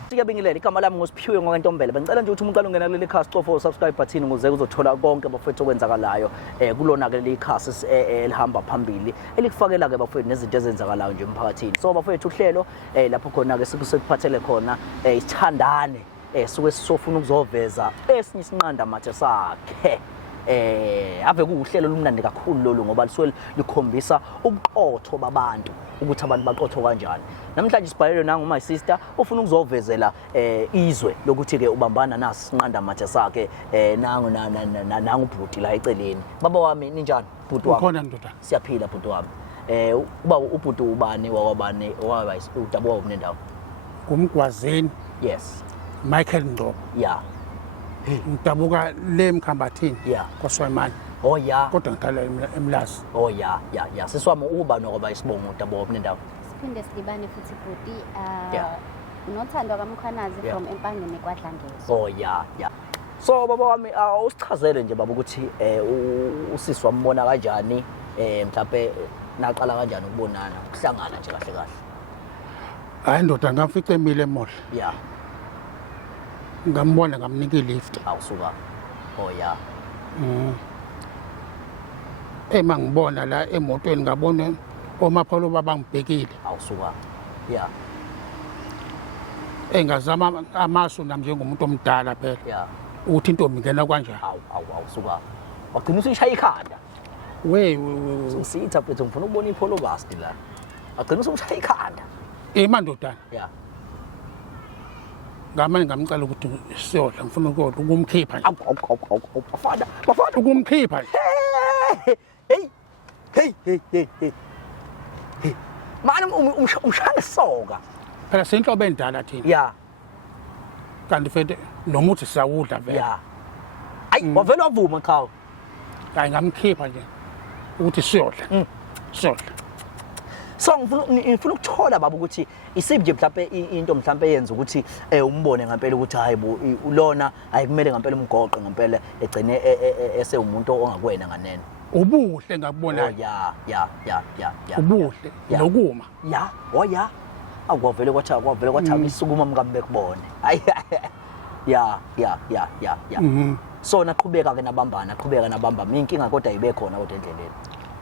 Siyabingelela igama lami ngosiphiwe ngokwentombela. Bengicela nje ukuthi umuntu ungena kuleli khasi cofa subscribe button ukuze uzothola konke bafethu okwenzakalayo kulona ke leli khasi elihamba phambili elikufakela ke bafethu nezinto ezenzakalayo nje emphakathini. So bafethu uhlelo lapho khona ke sikuphathele khona isithandane suke sisofuna ukuzoveza esinye isinqanda mathe sakhe. Ave kuuhlelo lumnandi kakhulu lolu ngoba lisuke likhombisa ubuqotho babantu ukuthi abantu baqotho kanjani. Namhlanje sibhalelwe nangu my sister ufuna ukuzovezela izwe lokuthi ke ubambana nasi sinqanda mathe sakhe nangu bhuti la eceleni. Baba wami ninjani bhuti wami? Ukhona ndoda. Siyaphila bhuti wami. Uba ubhuti ubani wakwabani udabo wawo nendawo? Ngumgwazeni. Yes. Michael Ngcobo. Yeah. Ngidabuka le emkhambathini. Yeah. KwaSwayimani. Oh yeah. Kodwa ngihlala eMlazi. Oh yeah. Siswami uba nokuba isibongo udabo wawo nendawo. Siphinde silibane futhi bhuti Yeah. nothando kaMkhwanazi from Empangeni kwaDlangezwa. Oh yeah. So baba wami usichazele nje baba ukuthi usisi wambona kanjani mhlawumbe naqala kanjani ukubonana ukuhlangana nje kahle kahle. Hayi ndoda ngamfica emile emall. Yeah. Ngambona ngamnika ilift. Awusuka. Oh yeah. Mangibona la emotweni ngabona omapholo babangibhekile. Awusuka. Yeah. Engazama amasu nami njengomuntu omdala phela. Yeah. Uthi intombi ngena kanjani. Awusuka. Wagcina usishaya ikhanda. We Usitha phethu ngifuna ukubona ipholo basti la. Wagcina usishaya ikhanda. mandodana. Yeah. Ngamanye ngamcela ukuthi siyodla ngifuna ukumkhipha nje. Bafana. Ukumkhipha nje. Hey. Mani umshana soka. Phela sinhlobo endala thina. Yeah. Kanti futhi nomuthi siyawudla vele. Yeah. Ayi wavela wavuma cha. Hayi ngamkhipha nje ukuthi siyodla. Siyodla. So ngifuna ukuthola baba ukuthi isiphi nje mhlawumbe into mhlawumbe yenza ukuthi umbone ngempela ukuthi hayibo ulona ayikumele ngempela umgoqo ngempela egcine ese umuntu ongakwena nganene. Ubuhle ngakubona. Oh yeah. Ubuhle nokuma. Yeah. Oh yeah. Akwavele kwathama isukuma mkambe kubone. Hayi. Yeah. So naqhubeka ke nabamba inkinga kodwa ibe khona kodwa endleleni.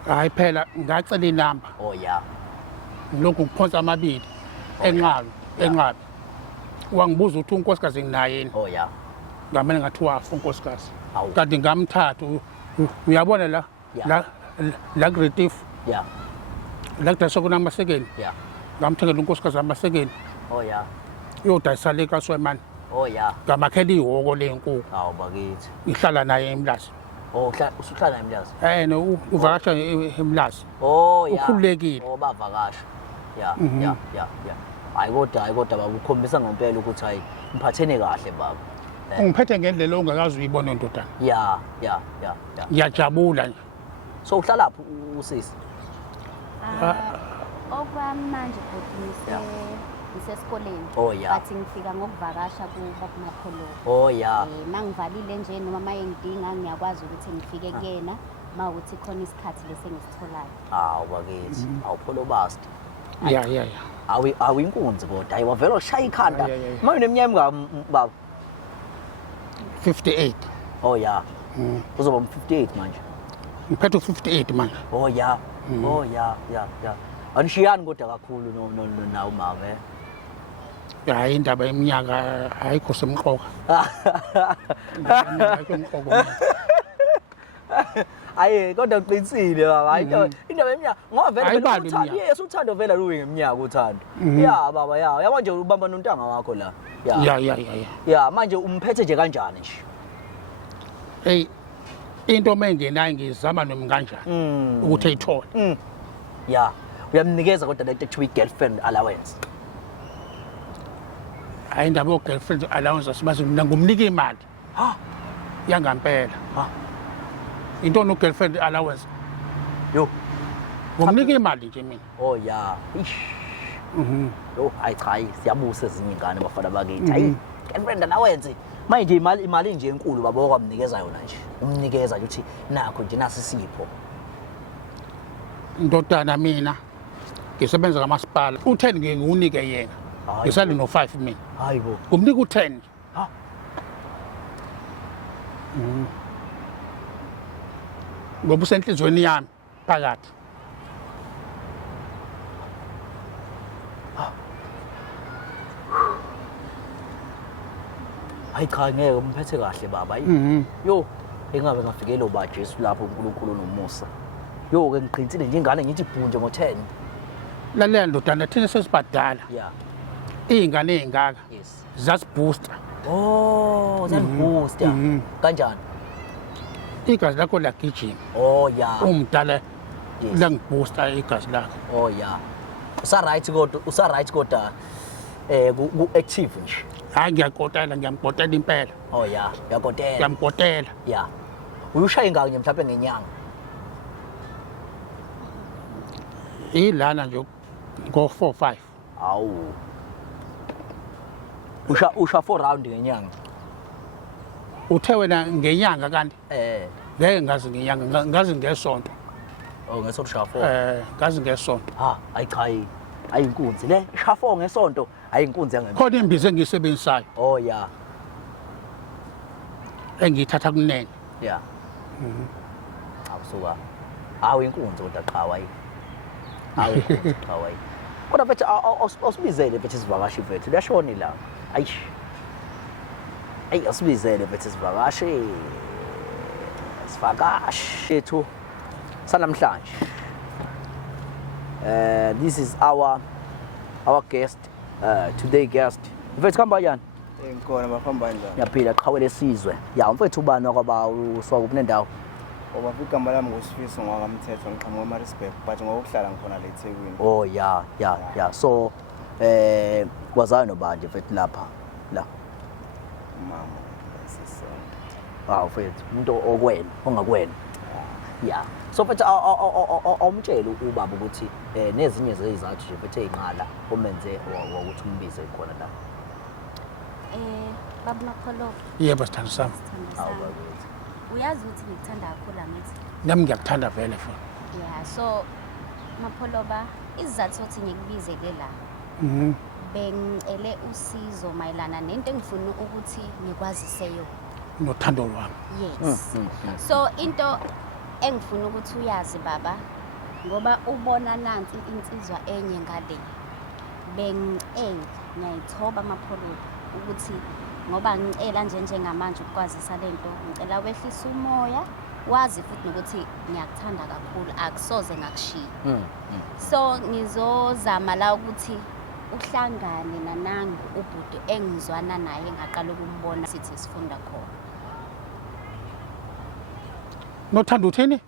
Hayi phela ngacela inamba. Oh yeah. Lokhu ngiphonsa amabili enqabi. Wangibuza ukuthi unkosikazi nginaye yini. Oh yeah. Ngamane ngathi wafa unkosikazi. Awu. Kanti ngamthatha uyabona la Gretif. Yeah. La kudasokuna amasekeni. Yeah. Ngamthengela unkosikazi amasekeni. Oh yeah. Uyodayisa le kaSwayimani. Oh yeah. Ngamakheli ihhoko lenkukhu. Awu bakithi. Ngihlala naye eMlazi. Oh usuhlala eMlazi. No uvakasha eMlazi. Oh yeah. Ukhululekile. Oh bavakasha. Yeah. Hayi kodwa baba ukhombisa ngempela ukuthi hayi mphathene kahle baba. Ungiphethe ngendlela ongakazi uyibone ndodana. Yeah. Ngiyajabula nje. So uhlala lapho usisi? Okwamanje bhuti ngisesikoleni. Oh yeah. But ngifika ngokuvakasha kuBakumapholo. Oh yeah. Mangivalile nje noma mayengidinga ngiyakwazi ukuthi ngifike kuyena mawukuthi khona isikhathi lese ngisitholayo. Hawu bakithi. Awupholo basti. Yeah. Awinkunzi kodwa hayi wavela ushaya ikhanda. Manje neminyaka baba 58. Oh yeah. Uzoba 58 manje. Ngiphethe 58 manje. Oh yeah. Oh yeah. Anishiyani kodwa kakhulu nawo mama Hayi indaba yeminyaka ayikho semqoka. Hayi kodwa uqinisile baba. Hayi indaba yeminyaka ngoba vele yes uthando vela luwe ngeminyaka uthando. Yeah baba yeah. Yabanje ubamba nontanga wakho la. Yeah. Yeah manje umphethe nje kanjani nje? Hey into mengenayo ngizama noma kanjani ukuthi ayithole. Yeah. Uyamnikeza kodwa lento ekuthiwa i-girlfriend allowance. Hayi indaba yo-girlfriend allowance asibazi mina ngumnika imali. Yangampela. Into no-girlfriend allowance. Yo. Ngumnika imali nje mina. Oh yeah. Yo hayi siyabusa ezinye ingane bafana bakithi. Hayi girlfriend allowance. Manje imali nje enkulu baba okwamnikeza yona nje. Umnikeza nje uthi nakho nje nasi sipho. Ndodana mina ngisebenza kamasipala. Utheni ngiwunike yena. ngisale no-5 mina Hayibo. ngumnika u-10 Ha. ngoba usenhlizweni yami phakathi Hayi cha ngeke umphethe kahle baba. Yo, engabe ngafikele uba Jesu lapho uNkulunkulu nomusa. Yo ke ngiqinisile nje ingane ngithi ibhunje ngo10. lalela ndodana thina sesibadala Yeah. iy'ngane ey'ngaka Yes. zasibooster Oh, booster. Kanjani? igazi lakho liyagijima Oh yeah. umdala Yes. langibooster igazi lakho Oh yeah. Usa right kodwa ku active nje. hhayi ngiyakotela ngiyamkotela impela Oh yeah, yakotela. ngiyamkotela Yeah. Uyushaya ingane mhlawumbe ngenyanga. ilana nje ngo-4-5 Awu. Usha 4 round ngenyanga. uthe wena ngenyanga kanti ngeke ngazi ngenyanga ngazi ngesonto Oh ngesonto usha 4. ngazi ngesonto Ha, ayichayi. Ayinkunzi le. Sha 4 ngesonto, ayinkunzi yangempela. khona imbiza engiyisebenzisayo Oh yeah. engiyithatha kunene Yeah. Awusuka. Hawu inkunzi kodwa cha wayi. Hawu inkunzi cha wayi. Kodwa mfethu awusibizele mfethu isivakashi mfethu. Liyashona la. Ayish. Ey asibizele mfethu isivakashi. Isivakashi ethu sanamhlanje. This is our guest, today guest. Mfethu khamba yana? Ngikona bahamba kanjani? Ngiyaphila qhawele sizwe. Ya mfethu ubani wakwaba uswaka kunendawo? Oba igama lami nguSifiso ngwakamthetho ngiqhamuka eMaritzburg but ngokuhlala ngikhona la eThekwini. Oh yeah. So kwazayo nobanje mfethu lapha la. Mama sisonke. Hawu mfethu umuntu okwena ongakwena. Yeah. So mfethu awumtshela ubaba ukuthi nezinye zezizathu nje mfethu ezinqala omenze ukuthi umbize khona la. Baba Mapholo, yebo sithando sami sithandwa sami. Uyazi ukuthi ngikuthanda kakhulu angithi. nami ngiyakuthanda vele futhi Yeah, so Mapholoba izathu sokuthi ngikubizele la. Bengicele usizo mayelana nento engifuna ukuthi ngikwazise yona. nothando lwami Yes. So into engifuna ukuthi uyazi baba ngoba ubona nansi insizwa enye ngale. Bengicela ngiyayithoba Mapholoba ukuthi ngoba ngicela nje njengamanje ukukwazisa lento ngicela wehlisa umoya wazi futhi nokuthi ngiyakuthanda kakhulu akusoze ngakushiya. So ngizozama la ukuthi uhlangane nanangu ubhuti engizwana naye ngaqala ukumbona sithi sifunda khona. nothando uthini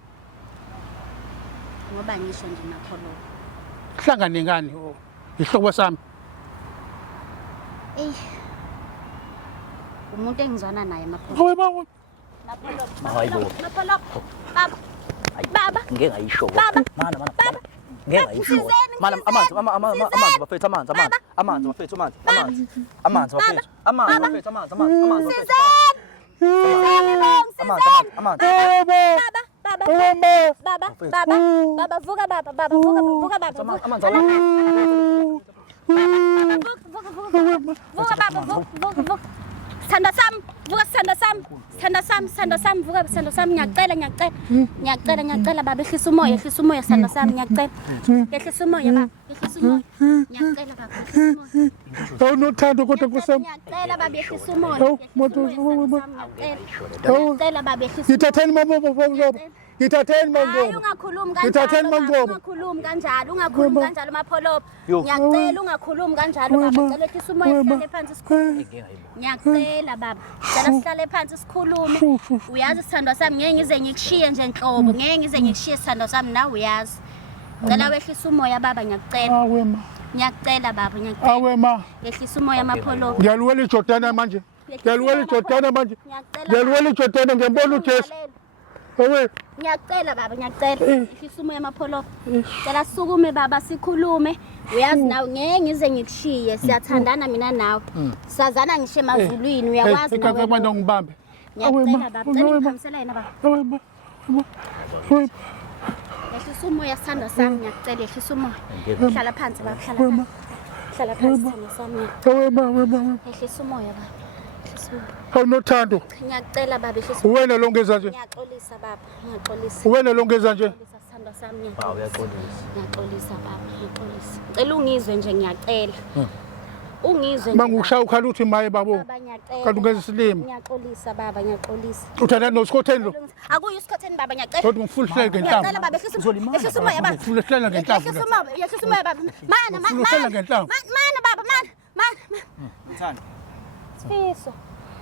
Ngoba ngisho nje Mapholoba. hlangane ngani ihlobo sami Umuntu engizwana naye Mapholoba. Hayibo. Mapholoba. Baba. Baba. Ngeke ngayisho. Baba. Mana. Ngeke ngayisho. Mana amanzi bafethu amanzi bafethu amanzi bafethu. Amanzi. Baba, vuka baba. Vuka baba. Sithanda sami, vuka sithando sami, ngiyacela baba ehlisa umoya sithando sami, ngiyacela. Ehlisa umoya baba, ngiyacela baba, ehlisa umoya. awunothando kodwa kusami Ngiyacela baba ehlisa umoya. Ngiyacela baba ehlisa umoya. ngithatheni mababa ngithatheni Hayi mangoba ungakhulumi Ngithatheni kanjalo. mangoba. Ungakhulumi kanjalo Mapholoba. Ngiyacela ungakhulumi kanjalo baba. Ngicela ehlisa umoya sihlale phansi sikhulume. Ngiyacela baba. Ngicela sihlale phansi sikhulume. Uyazi sithandwa sami ngeke ngize ngikushiye nje enhlobo. Ngeke ngize ngikushiye sithandwa sami nawe uyazi. Ngicela wehlisa umoya baba ngiyacela. awema Ngiyacela baba ngiyacela. awema Yehlisa umoya Mapholoba. ngiyaliwela ijordana manje ngiyaliwela ijordana ngiyambona uJesu awe Ngiyacela baba ngiyacela. Ehlisa umoya Mapholoba. Cela sukume baba sikhulume. Uyazi nawe ngeke ngize ngikushiye siyathandana mina nawe. Sazana ngishe emazulwini uyakwazi nawe. ikake manje ngibambe Ngiyacela baba cela ngikhamsela yena baba. awema Ehlisa umoya sithando sami ngiyacela ehlisa umoya. Hlala phansi baba hlala phansi. Hlala phansi thina sami. Wema. Ehlisa umoya baba. Ehlisa umoya. Awunothando. Ngiyacela baba ehlisa. Uwena lo ngeza nje. Ngiyaxolisa baba. Ngiyaxolisa. Uwena lo ngeza nje. Sithandwa sami Hawu ngiyaxolisa. uyaxolisa. Ngiyaxolisa baba. Ngiyaxolisa. Cela ungizwe nje ngiyacela. Ungizwe nje. Mangushaya ukhala uthi maye babo. Baba ngiyacela. Kanti ungeza isilimo. Ngiyaqolisa baba ngiyaqolisa. Uthanda nosikhotheni lo. Akuyo isikhatheni baba ngiyacela. Kodwa ngifulishele ngenhlamvu. Ngiyacela baba ehlisa umoya baba. Ngifulishele ngenhlamvu. Ehlisa umoya baba. Mana Ngifulishele ngenhlamvu. Mana baba mana. Mthando. Sifiso.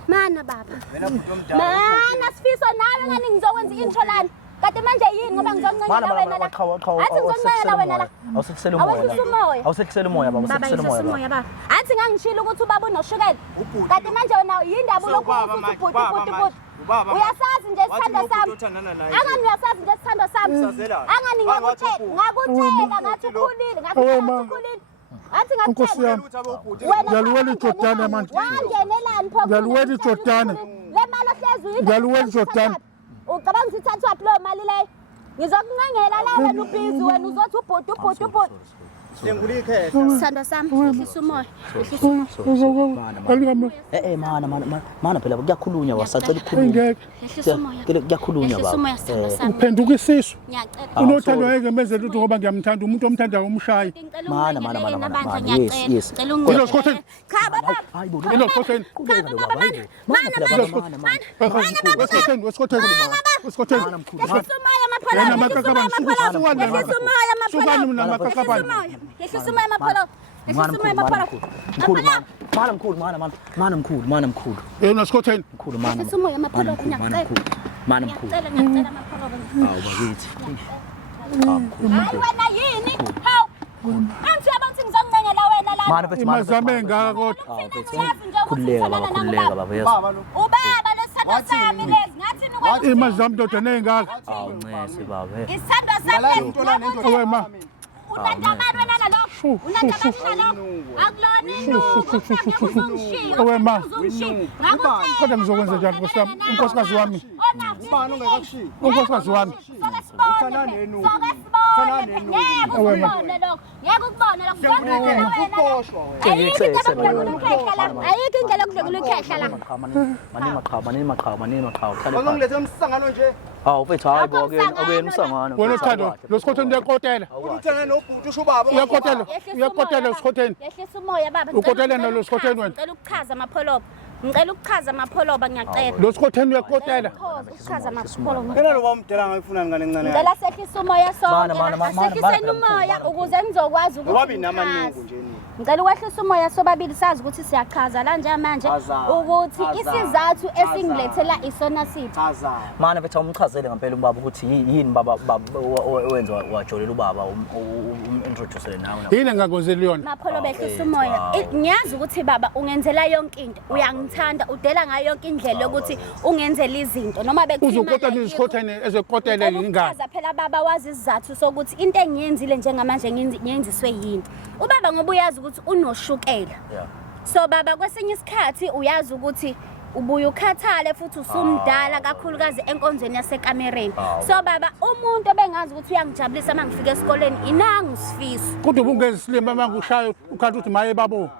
Mana baba. Wena futhi omdala. Mana Sifiso nawe ngani ngizokwenza intro lana. Kade manje yini ngoba ngizoncengela wena la. Athi ngizoncengela wena la. Awusekusela Awehlisa umoya. Awusekusela umoya baba, Baba awusekusela ehlisa umoya umoya baba. Athi ngangishilo ukuthi ubaba unoshukela. Kade manje wena yindaba lokhu ubhuti. Uyasazi nje isithando sami. Angani uyasazi nje isithando sami. Angani ngakutshela ngathi ukhulile, ngathi athi Nkosi ngakutshela. yami. Ngiyaluwela iJordani manje. Wangenelani pho? Ngiyaluwela iJordani. Le mali ohlezi uyidla. Ngiyaluwela iJordani. Ucabanga ukuthi ithathwa lo mali leyo? Ngizokuncengela la wena ubhizi wena uzothi ubhuti. Sengula ikhehla. Sithando sami, ehlisa umoya. Ehlisa umoya. Mana phela kuyakhulunywa wasacela ukukhuluma. Ngeke. Ehlisa umoya. Kuyakhulunywa Ehlisa baba. umoya sithando sami. Uphenduka isisu. Ngiyacela. Unothando ngeke menzele ukuthi ngoba ngiyamthanda umuntu omthandayo umshayi. Mana. Yes. Ilo sikhotheni. Cha baba. Hayibo. Ilo sikhotheni. Wesikhotheni. Ehlisa umoya mapholo. Sukani mina makakabani. Ehlisa umoya mapholo. Ehlisa umoya mapholo. Mana mkhulu. Yena sikhotheni. Mkhulu mana. Ehlisa umoya mapholo ngiyacela. Mana mkhulu. Ngiyacela mapholo. Hawu bakithi. Hayi wena yini? Hawu. Anthi abantu ngizoncenela wena la. Mana mfethu Imazame engaka kodwa. Khululeka baba yes. Ubaba lesithando sami lezi ngathi nikwenza Imazame ndoda engaka. Awu ncese baba. isithando sami. Wema. Unandabani wena nalo? Unandabani nalo? Akulona Wema. uzongishiya. Kodwa ngizokwenza njani Nkosi yami? Unkosikazi wami. Ubani ongekakushiyi? Unkosikazi wami. Ayikho indlela yokudlula ikhehla la. Manini maqhawe. Ozongilethe umsangano nje. Hawu mfethu hayibo akuyena umsangano. Wena uthando lo sikhotheni uyakotela. Uthana nobhuti usho ubaba. Uyakotela usikhotheni. Yehlisa umoya baba. Ukotela nalo sikhotheni wena. Ngicela ukuchaza amapholoba. Ngicela ukuchaza amapholoba ngiyacela. Lo sikhotheni uyakotela. Ukuchaza amapholoba. Yena lo bamdela ngayifunani ngane ncane. Ngicela sehlisa umoya Mana, sonke. Sehliseni umoya ukuze ngizokwazi ukuthi. Wabini amanuku nje ni. Ngicela ukwehlisa umoya sobabili sazi ukuthi siyachaza la nje manje ukuthi isizathu esingilethela isona siphi. Mana mfethu umchazele ngempela ubaba ukuthi yini baba wenza wajolela ubaba introduce nawe. Yini engakwenzeli yona? Mapholo behlisa umoya. Ngiyazi ukuthi baba ungenzela yonke into. Uyangithanda udela ngayo yonke indlela yokuthi ungenzela izinto noma bekuthima. Uzokotela isikhotheni ezekotela ingane. Uchaza phela baba wazi isizathu sokuthi into engiyenzile njengamanje ngiyenziswe yini. Ubaba ngoba uyazi ukuthi unoshukela. So baba kwesinye isikhathi uyazi ukuthi ubuye ukhathale futhi usumdala kakhulukazi enkonzweni yasekamereni. So baba umuntu obengazi ukuthi uyangijabulisa mangifika esikoleni inangu Sifiso. Kodwa ubungeza isilima mangushaya ukhathi uthi maye babo.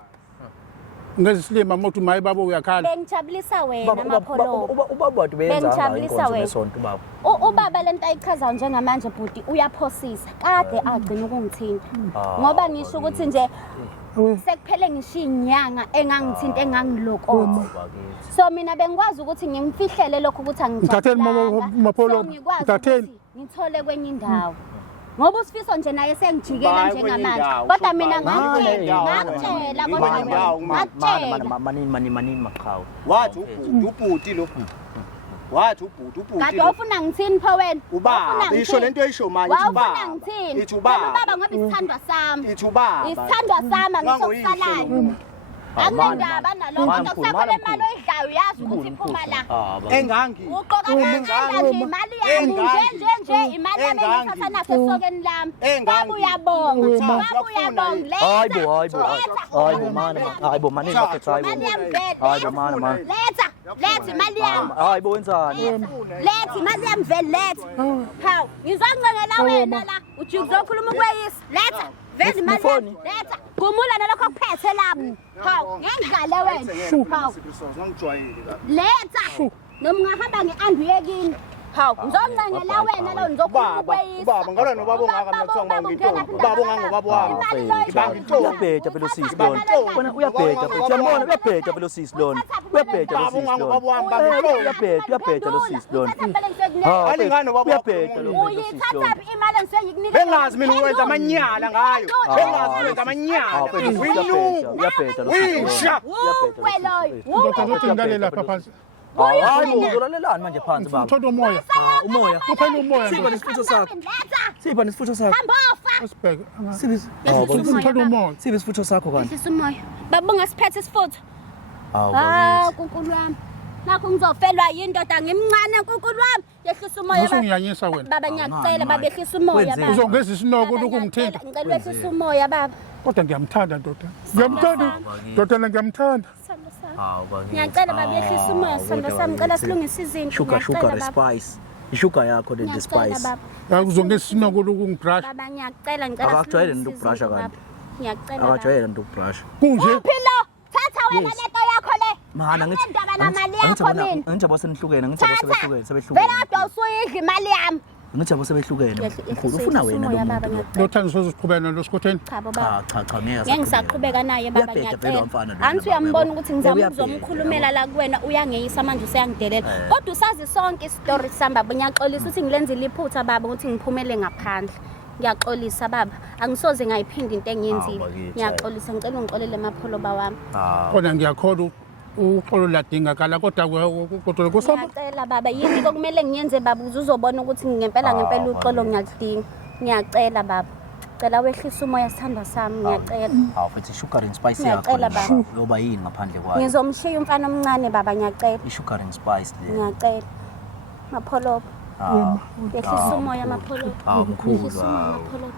Ungeza isilima mothi maye babo uyakhala. Bengijabulisa wena mapholo. Ubaba wathi beyenza inkonzo nesonto baba. Ubaba lento ayichazayo njengamanje bhuti uyaphosisa kade agcina ukungithinta. Ngoba ngisho ukuthi nje sekuphele ngishiya inyanga engangithinta engangilokotha. So mina bengikwazi ukuthi ngimfihlele lokho ukuthi Ngithatheni mapholo. Ngithatheni. Ngithole kwenye indawo. Ngoba uSifiso nje naye sengijikela njengamanje. Kodwa mina ngakutshela kodwa Manini maqhawe. Wathi ubhuti lo. Wathi ubhuti kade lo. ufuna ngithini pho wena? Ubaba isho lento eyisho manje ubaba. ubaba. Ufuna ngithini? Ithi ubaba. Ubaba ngoba isithandwa sami. Ithi ubaba. Isithandwa sami ngishokusalayo. Angendaba nalokho kodwa kusakho le mali oyidlayo uyazi ukuthi iphuma la. Engangi. Uqoka kanjani nje imali yami nje imali yami engithatha naso esokeni lami. Baba uyabonga. Baba uyabonga. Hayibo manini mfethu hayibo mana. Letha imali yami. Hayibo wenzani? Letha imali yami vele letha. Hawu ngizoncenela wena la uthi uzokhuluma ukweyisa. Letha vele imali yami. Letha Phumula nalokho kuphethe lami. Hawu, ngengale wena. Hawu. Letha. Noma ungahamba ngeambuye kini. Hawu, ngizoncencela wena lo nizokhuluma kweyisa. Baba ngalo nobaba ongaka mina kuthiwa ngibangintoni. Baba ongangoba wami. Uyabheda phela usisi lona. Wena uyabheda phela. Uyambona uyabheda phela usisi lona. Uyabheda lo sisi lona. Uyabheda lo sisi lona. Alingani nobaba Uyabheda lo sisi Uyithatha lona. imali engiseyikunika. bengazi mina uwenza amanyala ngayo bengazi uwenza amanyala Uyabheda lo sisi wisha Weloyo. Ndoda zothi ngale lapha phansi. Hayi uzolalelani manje phansi baba. Uthola umoya. Umoya. Kuphela umoya. Sipha nesifutho sakho. Sipha nesifutho sakho. Hambofa. Asibheke. Siphi Uthola umoya. siphi isifutho sakho kanti? Yehlisa umoya. Baba ungasiphethe isifutho. Hawu Kunkulu wami. Nakho ngizofelwa yindoda ngimncane kunkulu wami. Yehlisa umoya baba. Usungiyanyisa wena. Baba ngiyakucela baba yehlisa umoya baba. Uzongeza isinoko lokumthinta. Ngicela wehlisa umoya baba. Kodwa ngiyamthanda ndoda. Ngiyamthanda. Ndoda ngiyamthanda. Sithando sami. Hawu bakithi. Ngiyacela baba yehlisa umoya sithando sami. Ngicela silungise izinto. Sugar spice. Ishuga yakho le spice. Uzongeza isinoko lokungibrush. Baba ngiyacela ngicela. Akajwayele nto ukubrusha kanti. Ngiyacela. Akajwayele nto ukubrusha. Kunje. Philo. Thatha wena lento yakho le. Mana ngithi Indaba namali yakho mina. ngithi abasenihlukene ngithi Vele sebehlukene. kodwa usuyidla imali yami. Ngithi abasebehlukene. Mkhulu ufuna wena lo muntu. Ndothanda soziqhubela losikhotheni. Cha baba. Cha ngeke. Ngeke ngisaqhubeka naye baba Uyabheda vele ngiyacela. wamfana lo. Angithi uyambona ukuthi ngizama Uyabheda. ukuzomkhulumela la kuwena uyangeyisa manje useyangidelela. Kodwa usazi sonke istory sami baba ngiyaxolisa ukuthi ngilenzile iphutha baba ukuthi ngiphumele ngaphandle. Ngiyaxolisa baba. Angisoze ngayiphinda into engiyenzile. Ngiyaxolisa ngicela ungixolele amapholoba wami. Kodwa ngiyakholwa uxolo ladingakala kodwa kodwa kusaba. Ngiyacela baba yini kokumele ngiyenze baba uzobona ukuthi ngempela uxolo ngiyalidinga. Ngiyacela baba. Cela wehlisa umoya sithanda sami ngiyacela. Hawu futhi sugar and spice yakho. Ngiyacela baba. Yoba yini ngaphandle kwayo. Ngizomshiya umfana omncane baba ngiyacela. I-sugar and spice le. Ngiyacela. Mapholoba. Yehlisa umoya mapholoba. Hawu mkhulu. Yehlisa umoya mapholoba.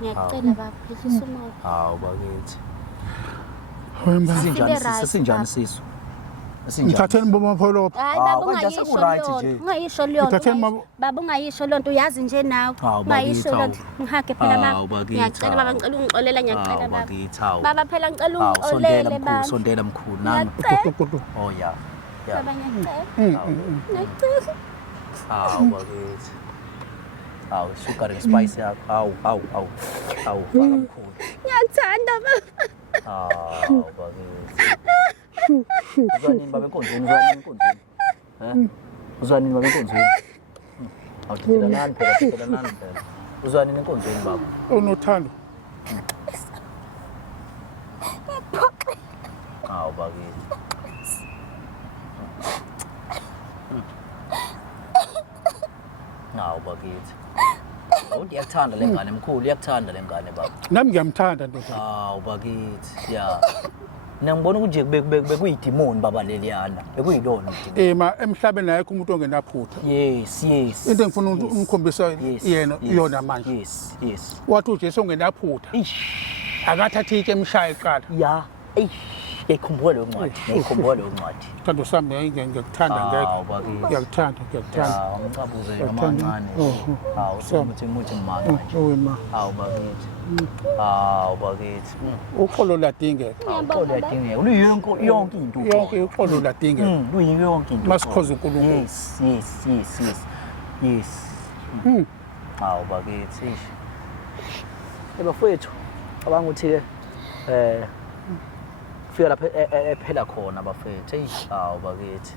Ngiyacela baba yehlisa umoya. Hawu bakithi. Wemba. Sinjani sisu? Ngithatheni bomapholoba. Hayi baba ungayisho lento. Baba ungayisho lonto uyazi nje nawe. Ungayisho lonto. Ngihage phela baba. Ngiyacela baba ngicela ungixolela ngiyacela baba. Baba phela ngicela ungixolele baba. Sondela mkhulu nami. Oh ya. Baba ngiyacela. Ngiyacela. Hawu bakithi. Hawu sugar and spice yakho. Hawu. Hawu mkhulu. Ngiyathanda baba. Hawu bakithi. Uzwanini baba enkonzweni, uzwanini enkonzweni. Uzwanini baba enkonzweni. Awuthela nani phela. Uzwanini enkonzweni baba. Unothando. Hawu bakithi. Hawu bakithi. Uyakuthanda lengane mkhulu, uyakuthanda lengane baba. Nami ngiyamthanda ndoda. Hawu bakithi, ya. Ngibona ukuthi nje bekuyidemon baba leliyana. Bekuyilona idemon. Emhlabeni ayikho umuntu ongenaphutha. Yes. Into engifuna umkhombisa yena iyona manje. Yes. Wathi uJesu ongenaphutha. Akathatha itshe emshaya eqala. Ya. Ngiyikhumbula lo ncwadi. Thando sami ngikuthanda ngeke. Hawu bakithi. Ngiyakuthanda. Ya, umcabuze nomancane. Hawu somuthi mama nje. Wema. Hawu bakithi. Hawu bakithi. Uxolo ladingeka. Uxolo yadingeka. Yonke into. Yonke uxolo ladingeka. Yonke into. Masikhoze uNkulunkulu. Yes. Hawu bakithi. Bafowethu abanguthi ke fika lapha ephela khona bafethu. Hawu bakithi.